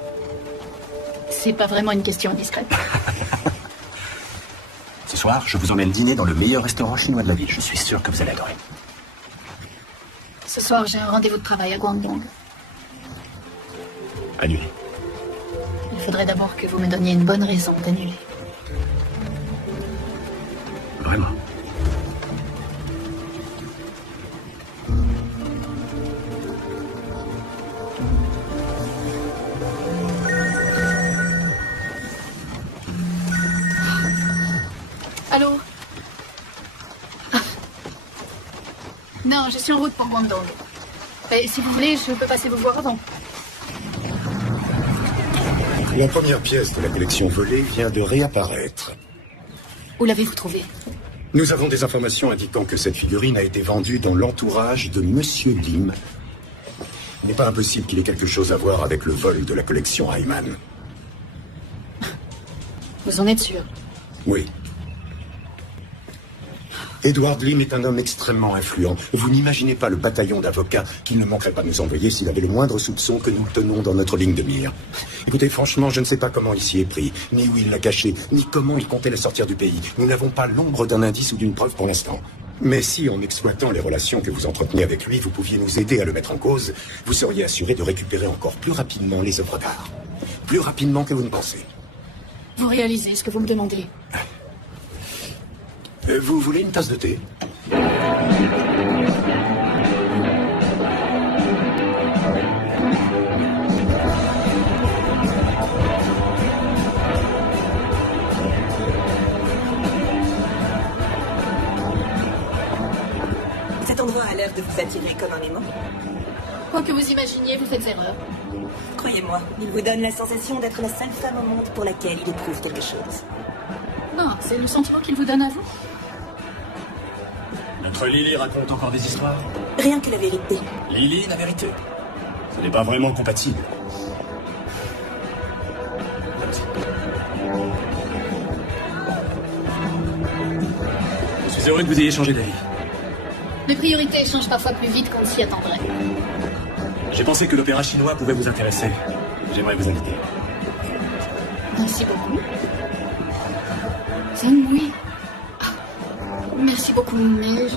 C'est pas vraiment une question indiscrète. Ce soir, je vous emmène dîner dans le meilleur restaurant chinois de la ville. Je suis sûr que vous allez adorer. Ce soir, j'ai un rendez-vous de travail à Guangdong. Annulé. Il faudrait d'abord que vous me donniez une bonne raison d'annuler. Vraiment. Allô? Non, je suis en route pour Guangdong. Et si vous voulez, je peux passer vous voir avant. La première pièce de la collection volée vient de réapparaître. Où l'avez-vous trouvée? Nous avons des informations indiquant que cette figurine a été vendue dans l'entourage de Monsieur Lim. Il n'est pas impossible qu'il ait quelque chose à voir avec le vol de la collection Hyman. Vous en êtes sûr? Oui. Edward Lim est un homme extrêmement influent. Vous n'imaginez pas le bataillon d'avocats qu'il ne manquerait pas de nous envoyer s'il avait le moindre soupçon que nous tenons dans notre ligne de mire. Écoutez, franchement, je ne sais pas comment il s'y est pris, ni où il l'a caché, ni comment il comptait la sortir du pays. Nous n'avons pas l'ombre d'un indice ou d'une preuve pour l'instant. Mais si, en exploitant les relations que vous entretenez avec lui, vous pouviez nous aider à le mettre en cause, vous seriez assuré de récupérer encore plus rapidement les œuvres d'art. Plus rapidement que vous ne pensez. Vous réalisez ce que vous me demandez? Vous voulez une tasse de thé? l'air de vous attirer comme un aimant. Quoi que vous imaginiez, vous faites erreur. Croyez-moi, il vous donne la sensation d'être la seule femme au monde pour laquelle il éprouve quelque chose. Non, c'est le sentiment qu'il vous donne à vous. Notre Lily raconte encore des histoires. Rien que la vérité. Lily, la vérité. Ce n'est pas vraiment compatible. Je suis heureux que vous ayez changé d'avis. Les priorités changent parfois plus vite qu'on ne s'y attendrait. J'ai pensé que l'opéra chinois pouvait vous intéresser. J'aimerais vous inviter. Merci beaucoup. Zhang Mui. Ah, merci beaucoup, mais...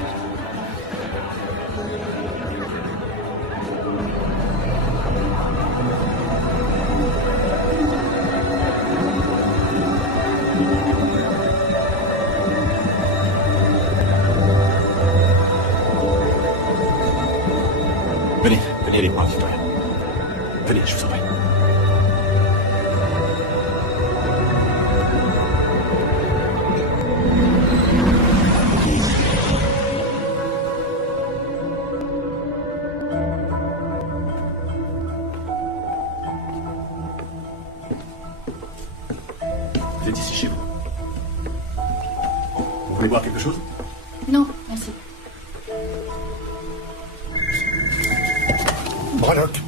Venez les bras, Victoria. Venez, je vous en prie. Vous êtes ici chez vous. Vous voulez boire quelque chose? Non, merci. Brannock.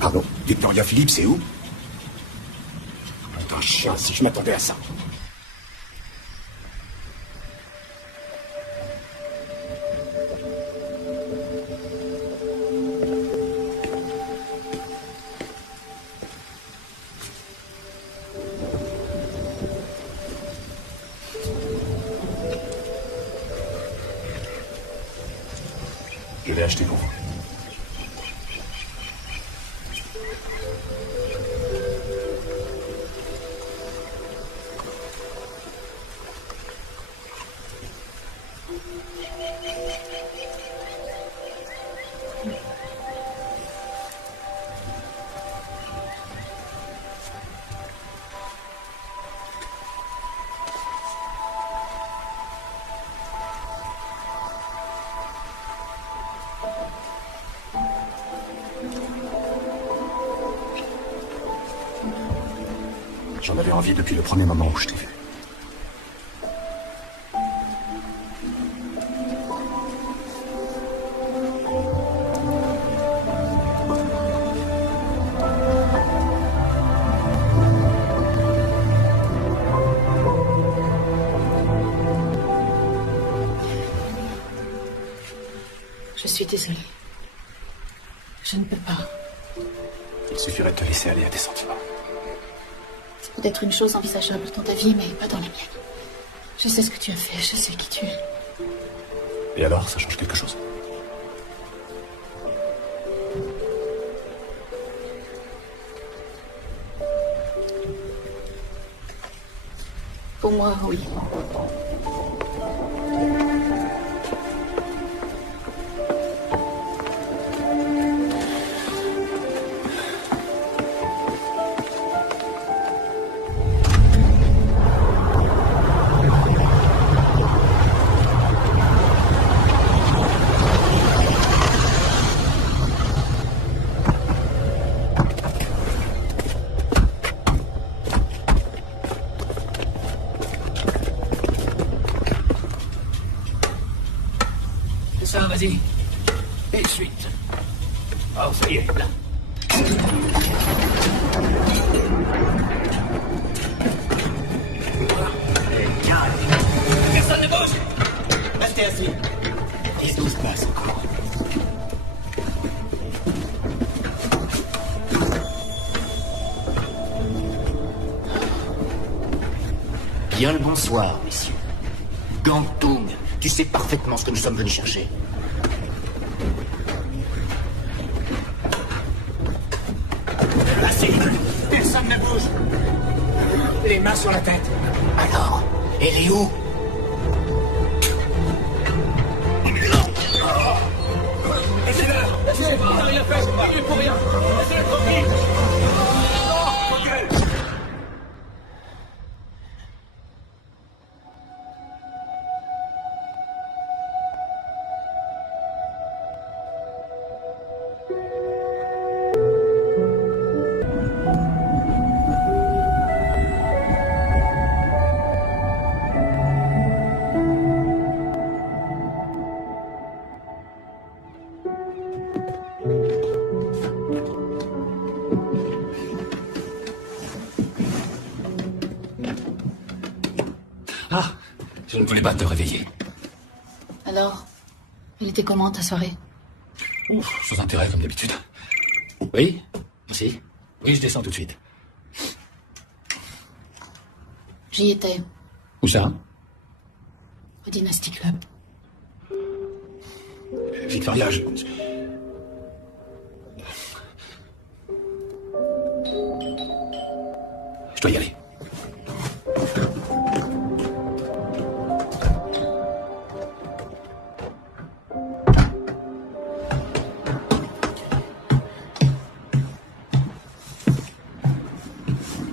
Pardon, Victoria Philippe, c'est où? Putain, chien, si je m'attendais à ça. Je l'ai acheté pour vous. J'en avais envie depuis le premier moment où je t'ai vu. Je suis désolée. Je ne peux pas. Il suffirait de te laisser aller à tes sentiments. C'est peut-être une chose envisageable dans ta vie, mais pas dans la mienne. Je sais ce que tu as fait, je sais qui tu es. Et alors, ça change quelque chose? Pour moi, oui. Ça, vas-y. Et suite. Oh, ça y est, là. Personne ne bouge. Restez assis. Et 12 passes encore. Bien le bonsoir, messieurs. Gantung, tu sais parfaitement ce que nous sommes venus chercher. Assis. Personne ne bouge. Les mains sur la tête. Alors, elle est où? Laissez-le. Laissez-le. Non, il a fait. Il est pour rien. Laissez-le tranquille. Ah, je ne voulais pas te réveiller. Alors, il était comment ta soirée? Ouf, sans intérêt comme d'habitude. Oui, aussi. Oui, je descends tout de suite. J'y étais, Où ça? au Dynasty Club. Victoria, je dois y aller.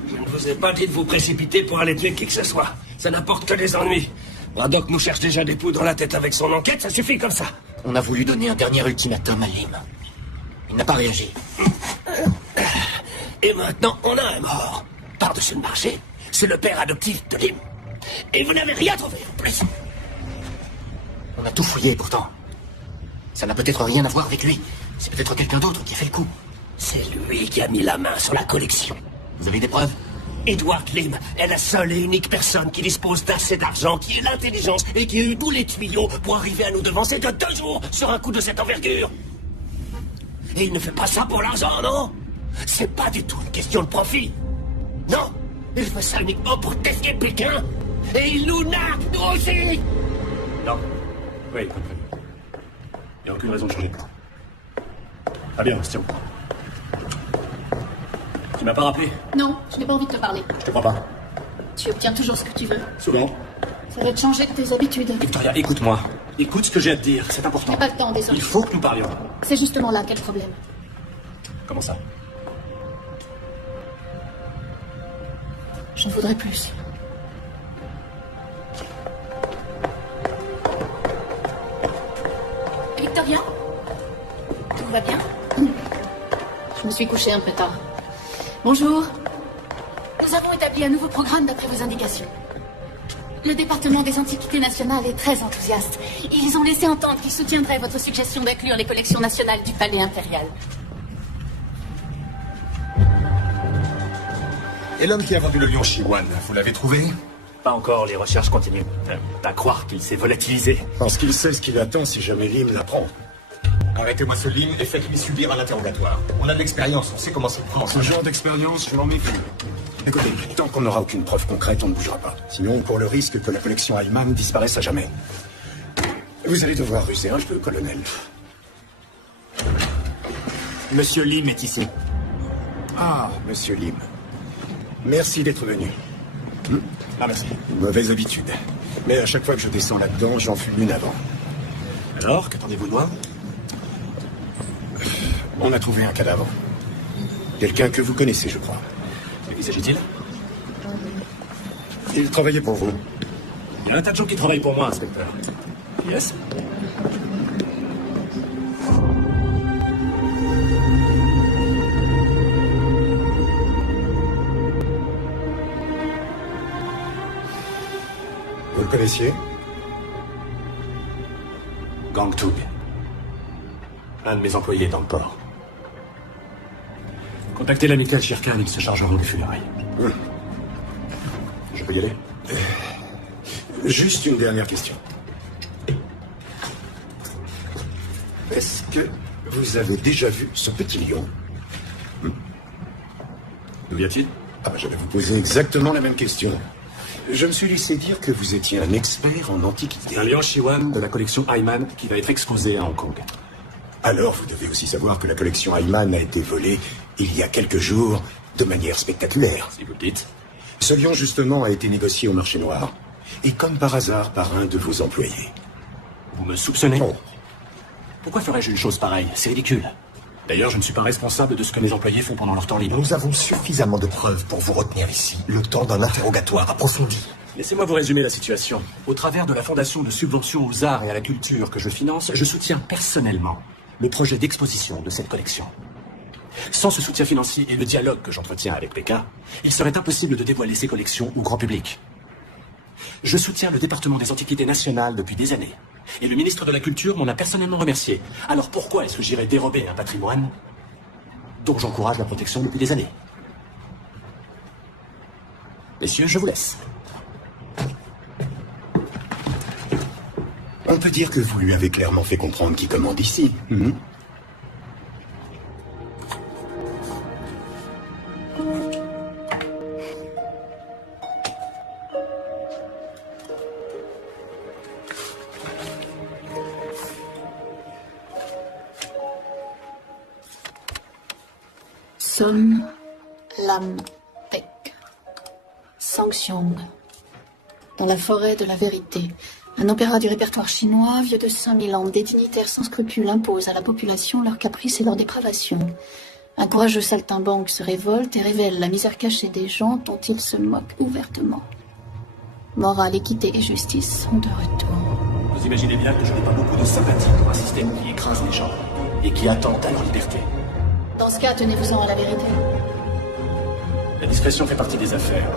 Je ne vous ai pas dit de vous précipiter pour aller tuer qui que ce soit. Ça n'apporte que des ennuis. Braddock nous cherche déjà des poux dans la tête avec son enquête, ça suffit comme ça. On a voulu donner un dernier ultimatum à Lim. Il n'a pas réagi. Et maintenant, on a un mort. Par-dessus le marché, c'est le père adoptif de Lim. Et vous n'avez rien trouvé en plus. On a tout fouillé pourtant. Ça n'a peut-être rien à voir avec lui. C'est peut-être quelqu'un d'autre qui fait le coup. C'est lui qui a mis la main sur la collection. Vous avez des preuves? Edward Lim est la seule et unique personne qui dispose d'assez d'argent, qui ait l'intelligence et qui a eu tous les tuyaux pour arriver à nous devancer de 2 jours sur un coup de cette envergure. Et il ne fait pas ça pour l'argent, non? C'est pas du tout une question de profit. Non, il fait ça uniquement pour défier Pékin. Et il nous nargue, nous aussi. Non. Oui, compris. Il n'y a aucune raison de changer de plan. Ah bien, Bastien. Tu m'as pas rappelé? Non, je n'ai pas envie de te parler. Je te crois pas. Tu obtiens toujours ce que tu veux. Souvent. Ça va te changer de tes habitudes. Victoria, écoute-moi. Écoute ce que j'ai à te dire, c'est important. Je n'ai pas le temps, désolé. Il faut que nous parlions. C'est justement là quel problème. Comment ça? Je ne voudrais plus. Victoria? Tout va bien? Je me suis couchée un peu tard. Bonjour. Nous avons établi un nouveau programme d'après vos indications. Le département des Antiquités nationales est très enthousiaste. Ils ont laissé entendre qu'ils soutiendraient votre suggestion d'inclure les collections nationales du palais impérial. Et l'homme qui a vendu le lion Shiwan, vous l'avez trouvé? Pas encore, les recherches continuent. À croire qu'il s'est volatilisé. Parce qu'il sait ce qu'il attend si jamais Lim l'apprend. Arrêtez-moi ce Lim et faites-lui subir un interrogatoire. On a de l'expérience, on sait comment s'y prendre. Ce genre d'expérience, je m'en méfie. Écoutez, tant qu'on n'aura aucune preuve concrète, on ne bougera pas. Sinon, on court le risque que la collection Ayman disparaisse à jamais. Vous allez devoir ruser un peu, colonel. Monsieur Lim est ici. Ah, monsieur Lim. Merci d'être venu. Ah, merci. Mauvaise habitude. Mais à chaque fois que je descends là-dedans, j'en fume une avant. Alors, qu'attendez-vous de moi? On a trouvé un cadavre. Quelqu'un que vous connaissez, je crois. De qui s'agit-il? Il travaillait pour vous. Il y a un tas de gens qui travaillent pour moi, inspecteur. Yes? Vous le connaissiez? Gang Toog. Un de mes employés dans le port. Contactez l'amical Shirkan, ils se chargeront des funérailles. Je peux y aller? Juste une dernière question. Est-ce que vous avez déjà vu ce petit lion? D'où vient-il? Ah ben, je vais vous poser exactement la même question. Je me suis laissé dire que vous étiez un expert en antiquité. Un lion Shiwan de la collection Ayman qui va être exposé à Hong Kong. Alors, vous devez aussi savoir que la collection Ayman a été volée il y a quelques jours de manière spectaculaire. Si vous le dites. Ce lion, justement, a été négocié au marché noir. Et comme par hasard, par un de vos employés. Vous me soupçonnez? Oh. Pourquoi ferais-je une chose pareille? C'est ridicule. D'ailleurs, je ne suis pas responsable de ce que mes employés font pendant leur temps libre. Nous avons suffisamment de preuves pour vous retenir ici, le temps d'un interrogatoire approfondi. Laissez-moi vous résumer la situation. Au travers de la fondation de subventions aux arts et à la culture que je finance, je soutiens personnellement le projet d'exposition de cette collection. Sans ce soutien financier et le dialogue que j'entretiens avec Pékin, il serait impossible de dévoiler ces collections au grand public. Je soutiens le département des Antiquités nationales depuis des années. Et le ministre de la Culture m'en a personnellement remercié. Alors pourquoi est-ce que j'irais dérober un patrimoine dont j'encourage la protection depuis des années? Messieurs, je vous laisse. On peut dire que vous lui avez clairement fait comprendre qui commande ici. Som Lam Pek. Sanxiong. Dans la forêt de la vérité. Un opéra du répertoire chinois, vieux de 5000 ans. Des dignitaires sans scrupules imposent à la population leurs caprices et leurs dépravations. Un courageux saltimbanque se révolte et révèle la misère cachée des gens dont il se moque ouvertement. Morale, équité et justice sont de retour. Vous imaginez bien que je n'ai pas beaucoup de sympathie pour un système qui écrase les gens et qui attente à leur liberté. Dans ce cas, tenez-vous-en à la vérité. La discrétion fait partie des affaires.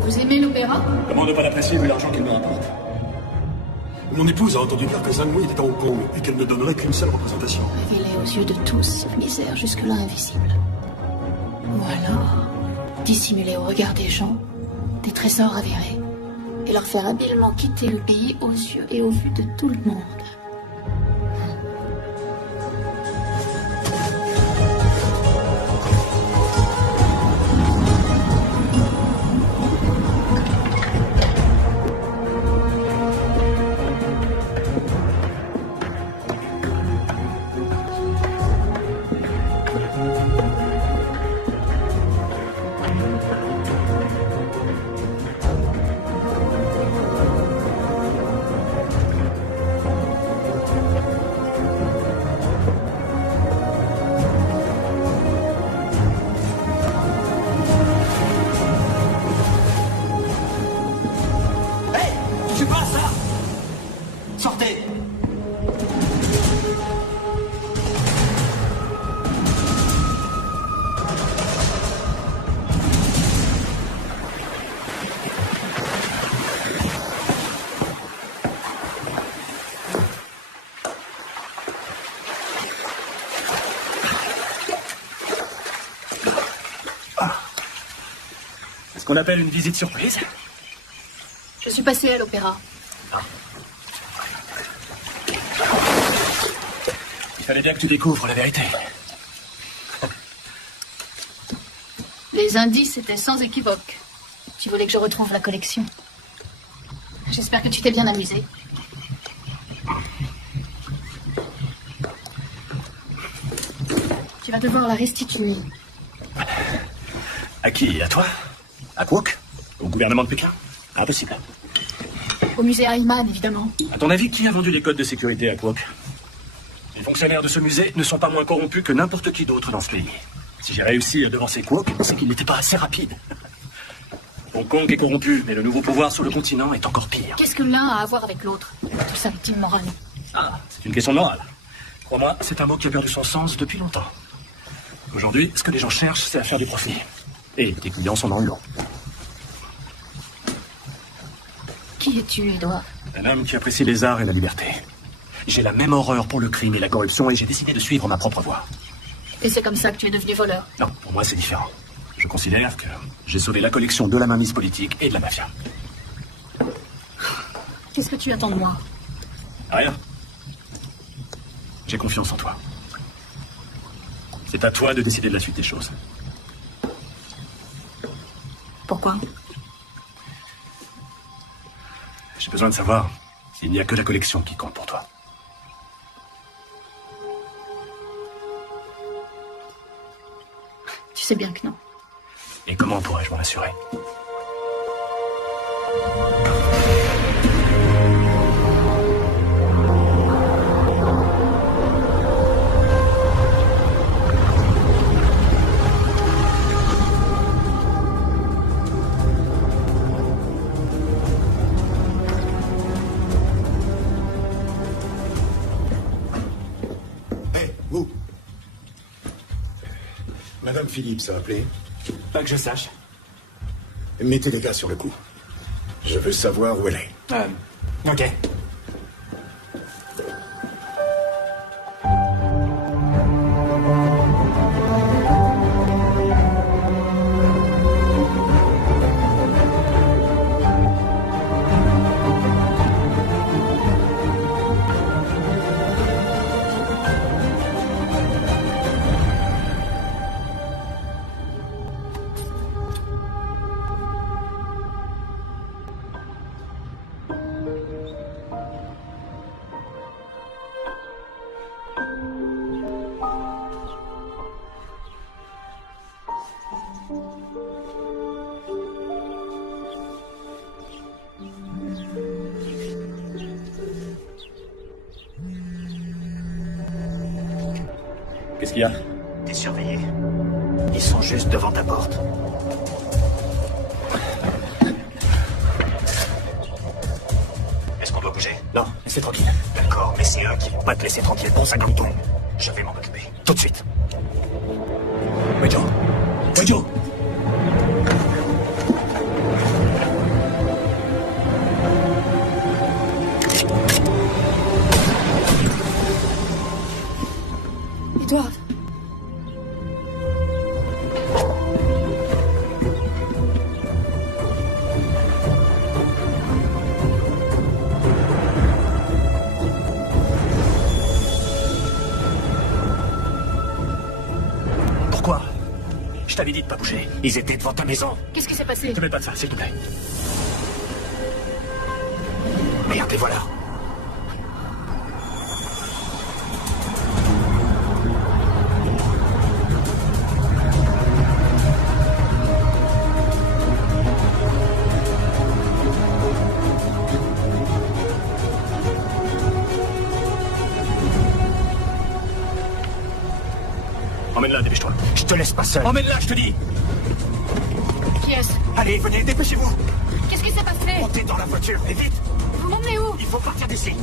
Vous aimez l'opéra? Comment ne pas l'apprécier vu l'argent qu'il me rapporte? Mon épouse a entendu dire que Zhang Mui était à Hong Kong et qu'elle ne donnerait qu'une seule représentation. Révélée aux yeux de tous, misère jusque-là invisible. Ou alors, dissimuler au regard des gens des trésors avérés et leur faire habilement quitter le pays aux yeux et au vu de tout le monde. Sortez! C'est ce qu'on appelle une visite surprise. Je suis passée à l'opéra. Il fallait bien que tu découvres la vérité. Les indices étaient sans équivoque. Tu voulais que je retrouve la collection. J'espère que tu t'es bien amusé. Tu vas devoir la restituer. À qui? À toi? À Kwok? Au gouvernement de Pékin? Impossible. Au musée Ayman, évidemment. À ton avis, qui a vendu les codes de sécurité à Kwok? Les fonctionnaires de ce musée ne sont pas moins corrompus que n'importe qui d'autre dans ce pays. Si j'ai réussi à devancer Kwok, c'est qu'il n'était pas assez rapide. Hong Kong est corrompu, mais le nouveau pouvoir sur le continent est encore pire. Qu'est-ce que l'un a à voir avec l'autre? Tout ça, ultime morale. Ah, c'est une question de morale. Crois-moi, c'est un mot qui a perdu son sens depuis longtemps. Aujourd'hui, ce que les gens cherchent, c'est à faire du profit. Et tes clients sont dans le lot. Qui es-tu, Edouard? Un homme qui apprécie les arts et la liberté. J'ai la même horreur pour le crime et la corruption et j'ai décidé de suivre ma propre voie. Et c'est comme ça que tu es devenu voleur? Non, pour moi c'est différent. Je considère que j'ai sauvé la collection de la mainmise politique et de la mafia. Qu'est-ce que tu attends de moi? Rien. J'ai confiance en toi. C'est à toi de décider de la suite des choses. Pourquoi? J'ai besoin de savoir s'il n'y a que la collection qui compte pour toi. Tu sais bien que non. Et comment pourrais-je m'en assurer? Vous. Madame Phillips a appelé. Pas que je sache. Mettez les gars sur le coup. Je veux savoir où elle est. Ok. Qu'est-ce qu'il y a? T'es surveillé. Ils sont juste devant ta porte. Est-ce qu'on doit bouger? Non, laissez tranquille. D'accord, mais c'est eux qui vont pas te laisser tranquille pour 50 tours. Je vais m'en occuper. Tout de suite. Joe. Joe. Ils doivent. Pourquoi? Je t'avais dit de pas bouger. Ils étaient devant ta maison. Qu'est-ce qui s'est passé? Ne te mets pas de ça, s'il te plaît. Merde, et voilà. Emmène-la, dépêche-toi. Je te laisse pas seul. Emmène-la, je te dis. Qui est-ce? Allez, venez, dépêchez-vous. Qu'est-ce qui s'est passé? Montez dans la voiture, et vite. Vous m'emmenez où? Il faut partir d'ici.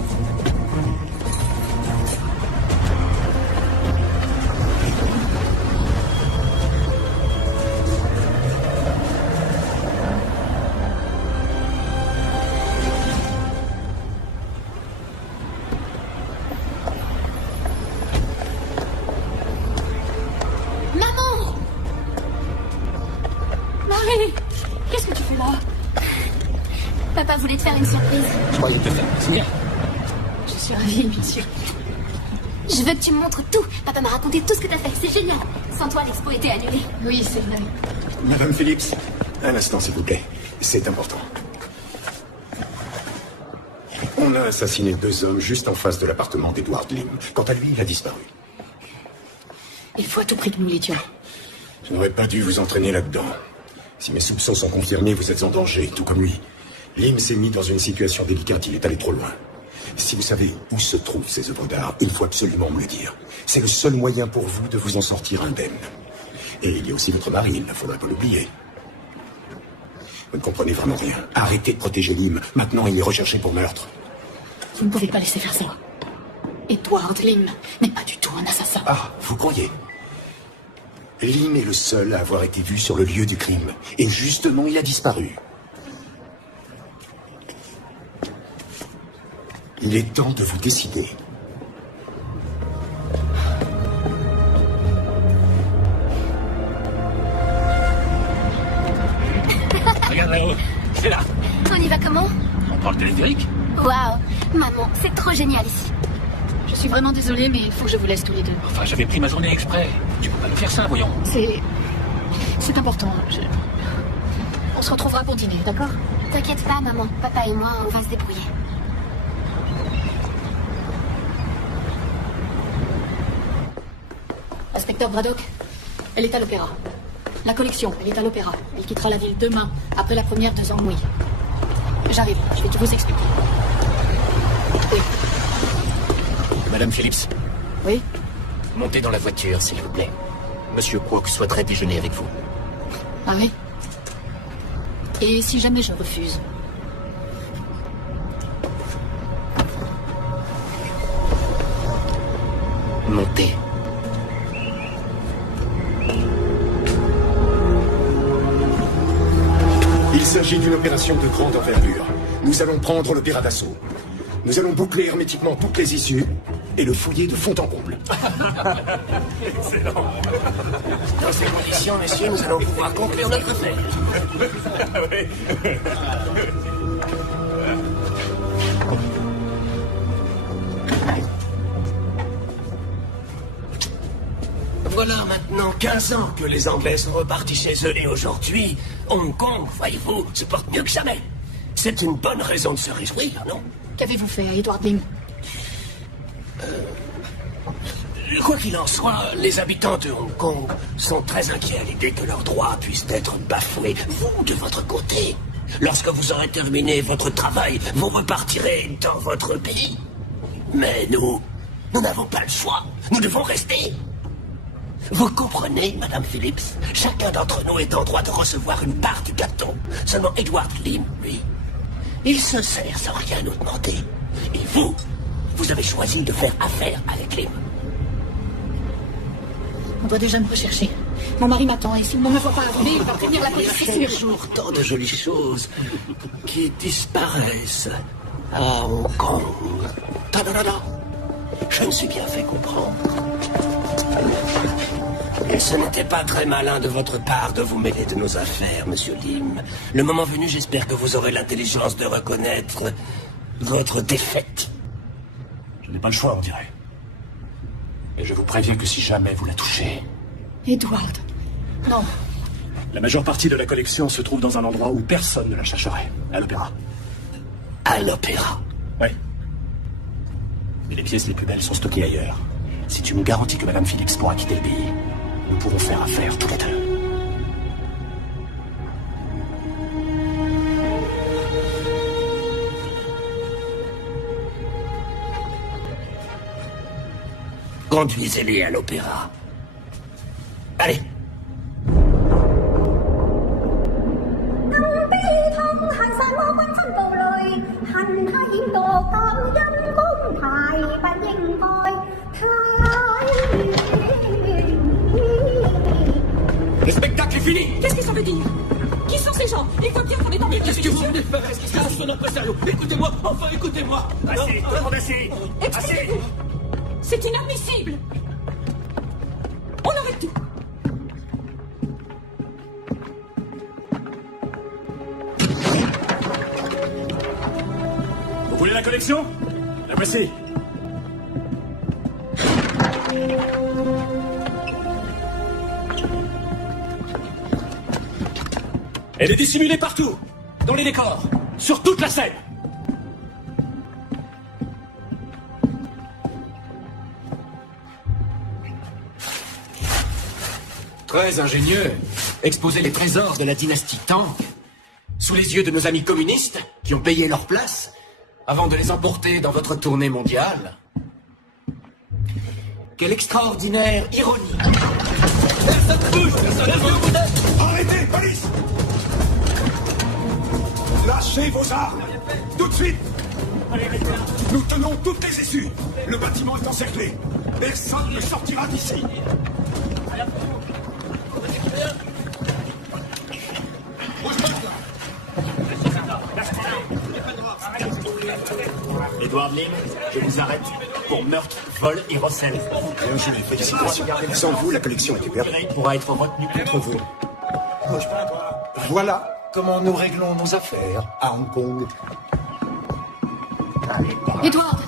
Maman! Marie! Qu'est-ce que tu fais là? Papa voulait te faire une surprise. Je croyais te faire plaisir. Je suis ravie, bien sûr. Je veux que tu me montres tout. Papa m'a raconté tout ce que t'as fait. C'est génial. Sans toi, l'expo était annulée. Oui, c'est vrai. Madame Phillips, un instant, s'il vous plaît. C'est important. On a assassiné 2 hommes juste en face de l'appartement d'Edward Lim. Quant à lui, il a disparu. Il faut à tout prix que nous l'étions. Je n'aurais pas dû vous entraîner là-dedans. Si mes soupçons sont confirmés, vous êtes en danger, tout comme lui. Lim s'est mis dans une situation délicate, il est allé trop loin. Si vous savez où se trouvent ces œuvres d'art, il faut absolument me le dire. C'est le seul moyen pour vous de vous en sortir indemne. Et il y a aussi votre mari, il ne faudrait pas l'oublier. Vous ne comprenez vraiment rien. Arrêtez de protéger Lim. Maintenant, il est recherché pour meurtre. Vous ne pouvez pas laisser faire ça. Edward Lim n'est pas du tout un assassin. Ah, vous croyez? Lim est le seul à avoir été vu sur le lieu du crime. Et justement, il a disparu. Il est temps de vous décider. Regarde là-haut. C'est là. On y va comment? On prend le téléphérique. Waouh! Maman, c'est trop génial ici. Je suis vraiment désolée, mais il faut que je vous laisse tous les deux. Enfin, j'avais pris ma journée exprès. Tu peux pas nous faire ça, voyons. C'est important. On se retrouvera pour dîner, d'accord? T'inquiète pas, maman. Papa et moi, on va se débrouiller. Inspecteur Braddock, elle est à l'opéra. La collection, elle est à l'opéra. Elle quittera la ville demain, après la première de Zhang Mui. J'arrive, je vais tout vous expliquer. Oui. Madame Phillips, Oui? montez dans la voiture, s'il vous plaît. Monsieur Kwok souhaiterait déjeuner avec vous. Ah oui? Et si jamais je refuse? Montez. Il s'agit d'une opération de grande envergure. Nous allons prendre l'opéra d'assaut. Nous allons boucler hermétiquement toutes les issues et le fouiller de fond en comble. Excellent. Dans ces conditions, messieurs, nous allons pouvoir conclure notre affaire. Voilà maintenant 15 ans que les Anglais sont repartis chez eux et aujourd'hui, Hong Kong, voyez-vous, se porte mieux que jamais. C'est une bonne raison de se réjouir, non? Qu'avez-vous fait à Edward Lim? Quoi qu'il en soit, les habitants de Hong Kong sont très inquiets à l'idée que leurs droits puissent être bafoués. Vous, de votre côté, lorsque vous aurez terminé votre travail, vous repartirez dans votre pays. Mais nous n'avons pas le choix. Nous devons rester. Vous comprenez, Madame Phillips? Chacun d'entre nous est en droit de recevoir une part du gâteau. Seulement Edward Lim, lui, il se sert sans rien nous demander. Et vous avez choisi de faire affaire avec Lim. On doit déjà me rechercher. Mon mari m'attend et s'il ne me voit pas arriver, il va prévenir la police, c'est sûr. Toujours tant de jolies choses qui disparaissent à Hong Kong. Non. Je me suis bien fait comprendre. Et ce n'était pas très malin de votre part de vous mêler de nos affaires, Monsieur Lim. Le moment venu, j'espère que vous aurez l'intelligence de reconnaître votre défaite. Je n'ai pas le choix, on dirait. Et je vous préviens que si jamais vous la touchez... Edward, non. La majeure partie de la collection se trouve dans un endroit où personne ne la chercherait. À l'Opéra. À l'Opéra? Oui. Mais les pièces les plus belles sont stockées ailleurs. Si tu me garantis que Madame Phillips pourra quitter le pays, nous pourrons faire affaire tous les deux. Conduisez-les à l'Opéra. Allez. Le spectacle est fini. Qu'est-ce que ça veut dire? Qui sont ces gens? Il faut dire qu'on est dans... Mais qu'est-ce que vous venez de faire? Est-ce que ça sonne un peu sérieux? Écoutez-moi, enfin écoutez-moi. Assis, tout le monde assis. Expliquez-vous. C'est inadmissible. On arrête tout. Vous voulez la collection? La voici. Elle est dissimulée partout, dans les décors, sur toute la scène. Très ingénieux. Exposer les trésors de la dynastie Tang sous les yeux de nos amis communistes qui ont payé leur place avant de les emporter dans votre tournée mondiale. Quelle extraordinaire ironie. Personne ne bouge, personne ne bouge. Arrêtez, police! Lâchez vos armes! Tout de suite! Nous tenons toutes les issues. Le bâtiment est encerclé. Personne ne sortira d'ici. Edward Lim, je vous arrête pour meurtre, vol et recel. Bien joué, félicitations. Sans vous, la collection était perdue. Il pourra être retenu contre vous. Voilà comment nous réglons nos affaires à Hong Kong. Edward!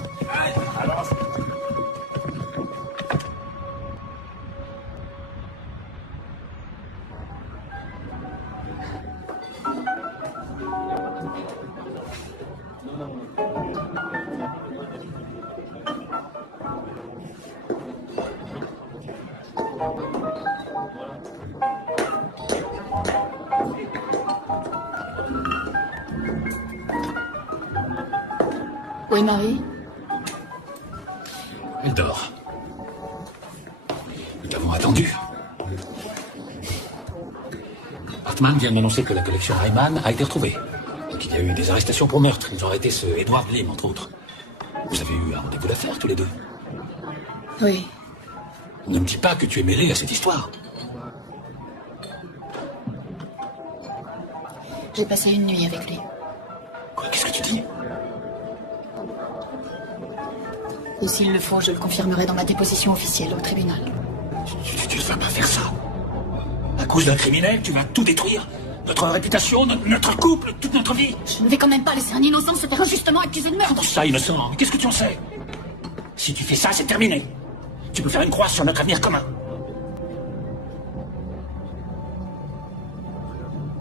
Où est Marie? Elle dort. Nous t'avons attendu. Hartman vient de m'annoncer que la collection Reimann a été retrouvée. Donc il y a eu des arrestations pour meurtre. Ils ont arrêté ce Edward Lim, entre autres. Vous avez eu un rendez-vous d'affaires, tous les deux. Oui. Ne me dis pas que tu es mêlé à cette histoire. J'ai passé une nuit avec lui. Quoi? Qu'est-ce que tu dis? Et s'il le faut, je le confirmerai dans ma déposition officielle au tribunal. Tu ne vas pas faire ça. À cause d'un criminel, tu vas tout détruire. Notre réputation, notre couple, toute notre vie. Je ne vais quand même pas laisser un innocent se faire injustement accuser de meurtre. Comment ça, innocent? Mais qu'est-ce que tu en sais? Si tu fais ça, c'est terminé. Tu peux faire une croix sur notre avenir commun.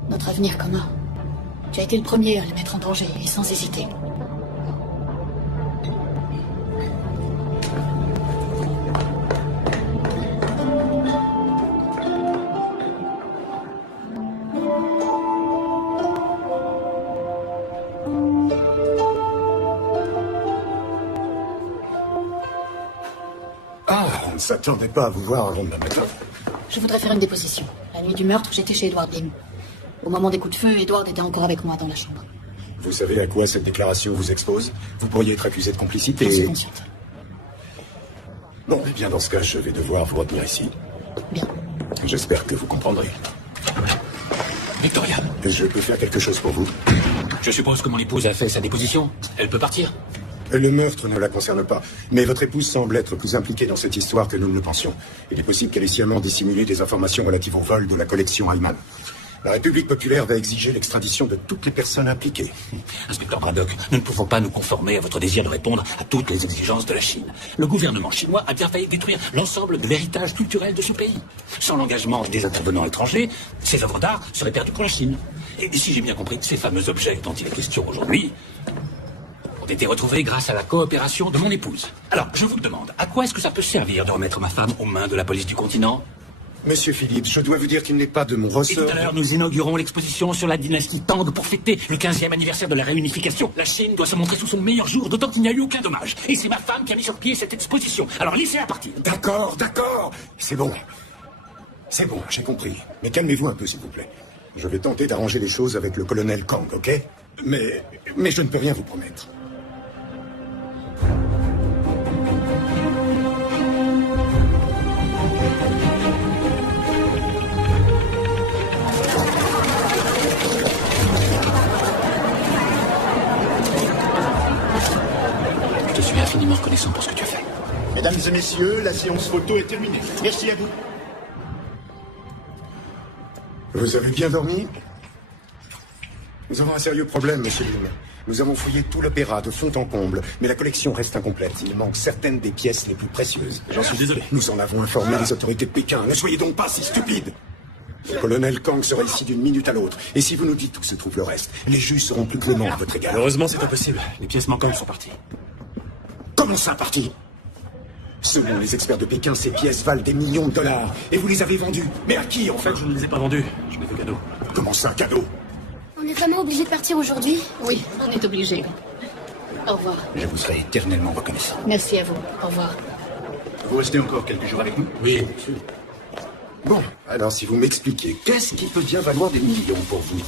Notre avenir commun. Tu as été le premier à le mettre en danger, et sans hésiter. ne s'attendait pas à vous voir avant demain matin. Je voudrais faire une déposition. La nuit du meurtre, j'étais chez Edward Lim. Au moment des coups de feu, Edward était encore avec moi dans la chambre. Vous savez à quoi cette déclaration vous expose? Vous pourriez être accusé de complicité. J'en suis consciente. Bon, eh bien, dans ce cas, je vais devoir vous retenir ici. Bien. J'espère que vous comprendrez. Victoria, Je peux faire quelque chose pour vous? je suppose que mon épouse a fait sa déposition. Elle peut partir. Le meurtre ne la concerne pas, mais votre épouse semble être plus impliquée dans cette histoire que nous ne le pensions. Il est possible qu'elle ait sciemment dissimulé des informations relatives au vol de la collection Hyman. La République populaire va exiger l'extradition de toutes les personnes impliquées. Inspecteur Braddock, nous ne pouvons pas nous conformer à votre désir de répondre à toutes les exigences de la Chine. Le gouvernement chinois a bien failli détruire l'ensemble de l'héritage culturel de ce pays. Sans l'engagement des intervenants étrangers, ces œuvres d'art seraient perdues pour la Chine. Et si j'ai bien compris, ces fameux objets dont il est question aujourd'hui ont été retrouvés grâce à la coopération de mon épouse. Alors, je vous le demande, à quoi est-ce que ça peut servir de remettre ma femme aux mains de la police du continent? Monsieur Phillips, je dois vous dire qu'il n'est pas de mon Et ressort... tout à l'heure, nous inaugurons l'exposition sur la dynastie Tang pour fêter le 15e anniversaire de la réunification. La Chine doit se montrer sous son meilleur jour, d'autant qu'il n'y a eu aucun dommage. Et c'est ma femme qui a mis sur pied cette exposition. Alors laissez-la partir. D'accord, d'accord. C'est bon. C'est bon, j'ai compris. Mais calmez-vous un peu, s'il vous plaît. Je vais tenter d'arranger les choses avec le colonel Kang, ok? Mais je ne peux rien vous promettre. Je suis infiniment reconnaissant pour ce que tu as fait. Mesdames et messieurs, la séance photo est terminée. Merci à vous. Vous avez bien dormi? Nous avons un sérieux problème, monsieur Lim. Nous avons fouillé tout l'opéra de fond en comble, mais la collection reste incomplète. Il manque certaines des pièces les plus précieuses. J'en suis désolé. Nous en avons informé les autorités de Pékin. Ne soyez donc pas si stupides. Le colonel Kang sera ici d'une minute à l'autre. Et si vous nous dites où se trouve le reste, les juges seront plus cléments à votre égard. Heureusement, c'est impossible. Les pièces manquantes sont parties. Comment ça, parti? Selon les experts de Pékin, ces pièces valent des millions de dollars. Et vous les avez vendues. Mais à qui, en fait? Je ne les ai pas vendues. Je les ai fait cadeau. Comment ça, cadeau? On est vraiment obligé de partir aujourd'hui? Oui, on est obligé. Au revoir. Je vous serai éternellement reconnaissant. Merci à vous. Au revoir. Vous restez encore quelques jours avec nous? Oui. Bon, alors si vous m'expliquez, qu'est-ce qui peut bien valoir des millions pour vous?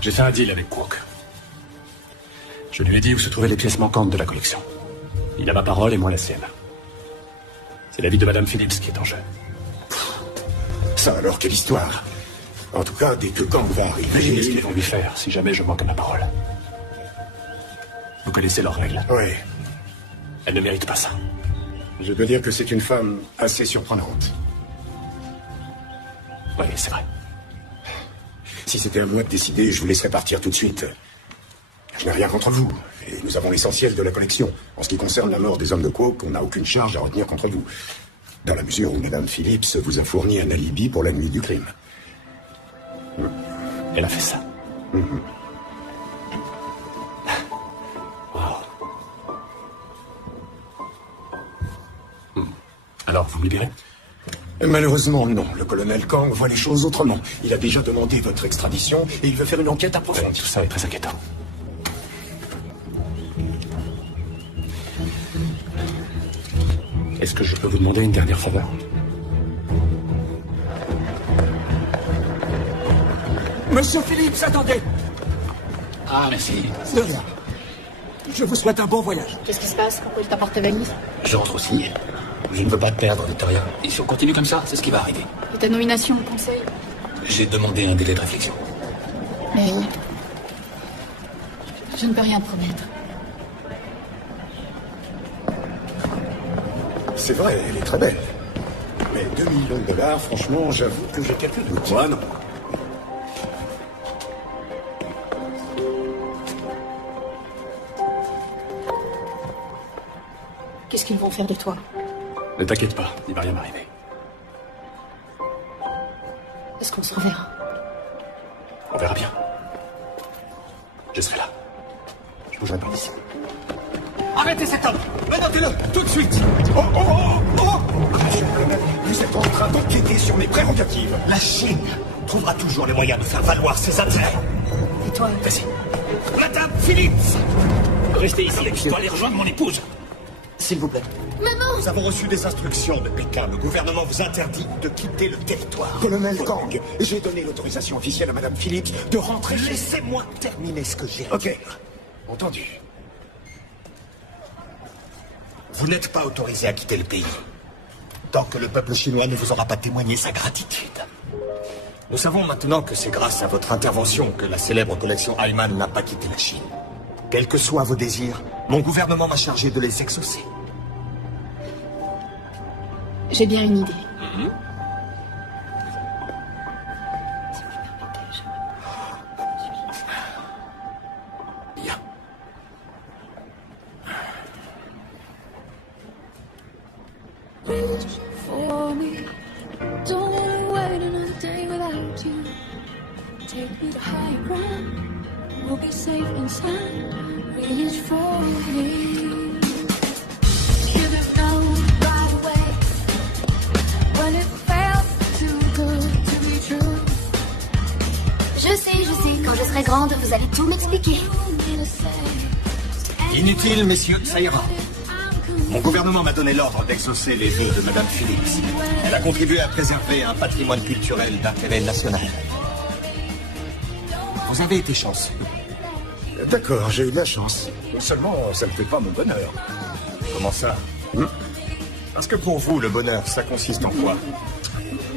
J'ai fait un deal avec Kwok. Je lui ai dit où se trouvaient les pièces manquantes de la collection. Il a ma parole et moi la sienne. C'est la vie de Madame Phillips qui est en jeu. Ça alors, quelle histoire? En tout cas, dès que Kang va arriver... Imaginez ce qu'ils vont lui faire si jamais je manque à ma parole. Vous connaissez leurs règles. Oui. Elle ne mérite pas ça. Je dois dire que c'est une femme assez surprenante. Oui, c'est vrai. Si c'était à moi de décider, je vous laisserais partir tout de suite. Je n'ai rien contre vous, et nous avons l'essentiel de la collection. En ce qui concerne la mort des hommes de Kwok, on n'a aucune charge à retenir contre vous. Dans la mesure où Madame Phillips vous a fourni un alibi pour la nuit du crime. Elle a fait ça. Wow. Alors, vous me libérez? Malheureusement, non. Le colonel Kang voit les choses autrement. Il a déjà demandé votre extradition et il veut faire une enquête approfondie. Tout ça est très inquiétant. Est-ce que je peux vous demander une dernière faveur? Monsieur Phillips, attendez! Ah, merci. De rien. Je vous souhaite un bon voyage. Qu'est-ce qui se passe? Pourquoi il t'apporte ta valise? Je rentre aussi. Je ne veux pas te perdre, Victoria. Et si on continue comme ça, c'est ce qui va arriver. Et ta nomination au conseil? J'ai demandé un délai de réflexion. Mais... je ne peux rien promettre. C'est vrai, elle est très belle. Mais 2 millions de dollars, franchement, j'avoue que j'ai quelques doutes. Moi, non. Qu'est-ce qu'ils vont faire de toi? Ne t'inquiète pas, il va rien m'arriver. Est-ce qu'on se reverra? On verra bien. Je serai là. Je bougerai pas d'ici. Arrêtez cet homme! Menottez-le, tout de suite! Oh, oh, oh, oh! Monsieur le colonel, vous êtes en train d'empiéter sur mes prérogatives. La Chine trouvera toujours les moyens de faire valoir ses intérêts. Et toi? Vas-y. Madame Phillips! Restez ici, je dois aller rejoindre mon épouse. S'il vous plaît. Maman! Nous avons reçu des instructions de Pékin. Le gouvernement vous interdit de quitter le territoire. Colonel Kang, j'ai donné l'autorisation officielle à Madame Phillips de rentrer chez... Laissez-moi terminer ce que j'ai à dire. Ok, entendu. Vous n'êtes pas autorisé à quitter le pays tant que le peuple chinois ne vous aura pas témoigné sa gratitude. Nous savons maintenant que c'est grâce à votre intervention que la célèbre collection Heimann n'a pas quitté la Chine. Quels que soient vos désirs, mon gouvernement m'a chargé de les exaucer. J'ai bien une idée. Bien. For me, don't wanna wait another day without you. Take me to higher ground. We'll be safe and sound. Reach for me. Should have known right away when it felt too good to be true. Je sais, quand je serai grande, vous allez tout m'expliquer. Inutile, messieurs, ça ira. Mon gouvernement m'a donné l'ordre d'exaucer les vœux de Madame Phillips. Elle a contribué à préserver un patrimoine culturel d'intérêt national. Vous avez été chanceux. D'accord, j'ai eu de la chance. Seulement, ça ne fait pas mon bonheur. Comment ça? Parce que pour vous, le bonheur, ça consiste en quoi?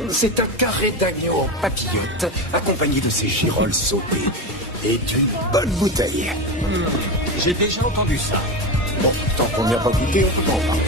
C'est un carré d'agneau en papillote, accompagné de ces girolles sautées et d'une bonne bouteille. J'ai déjà entendu ça. Bon, tant qu'on n'y a pas goûté, on peut en parler.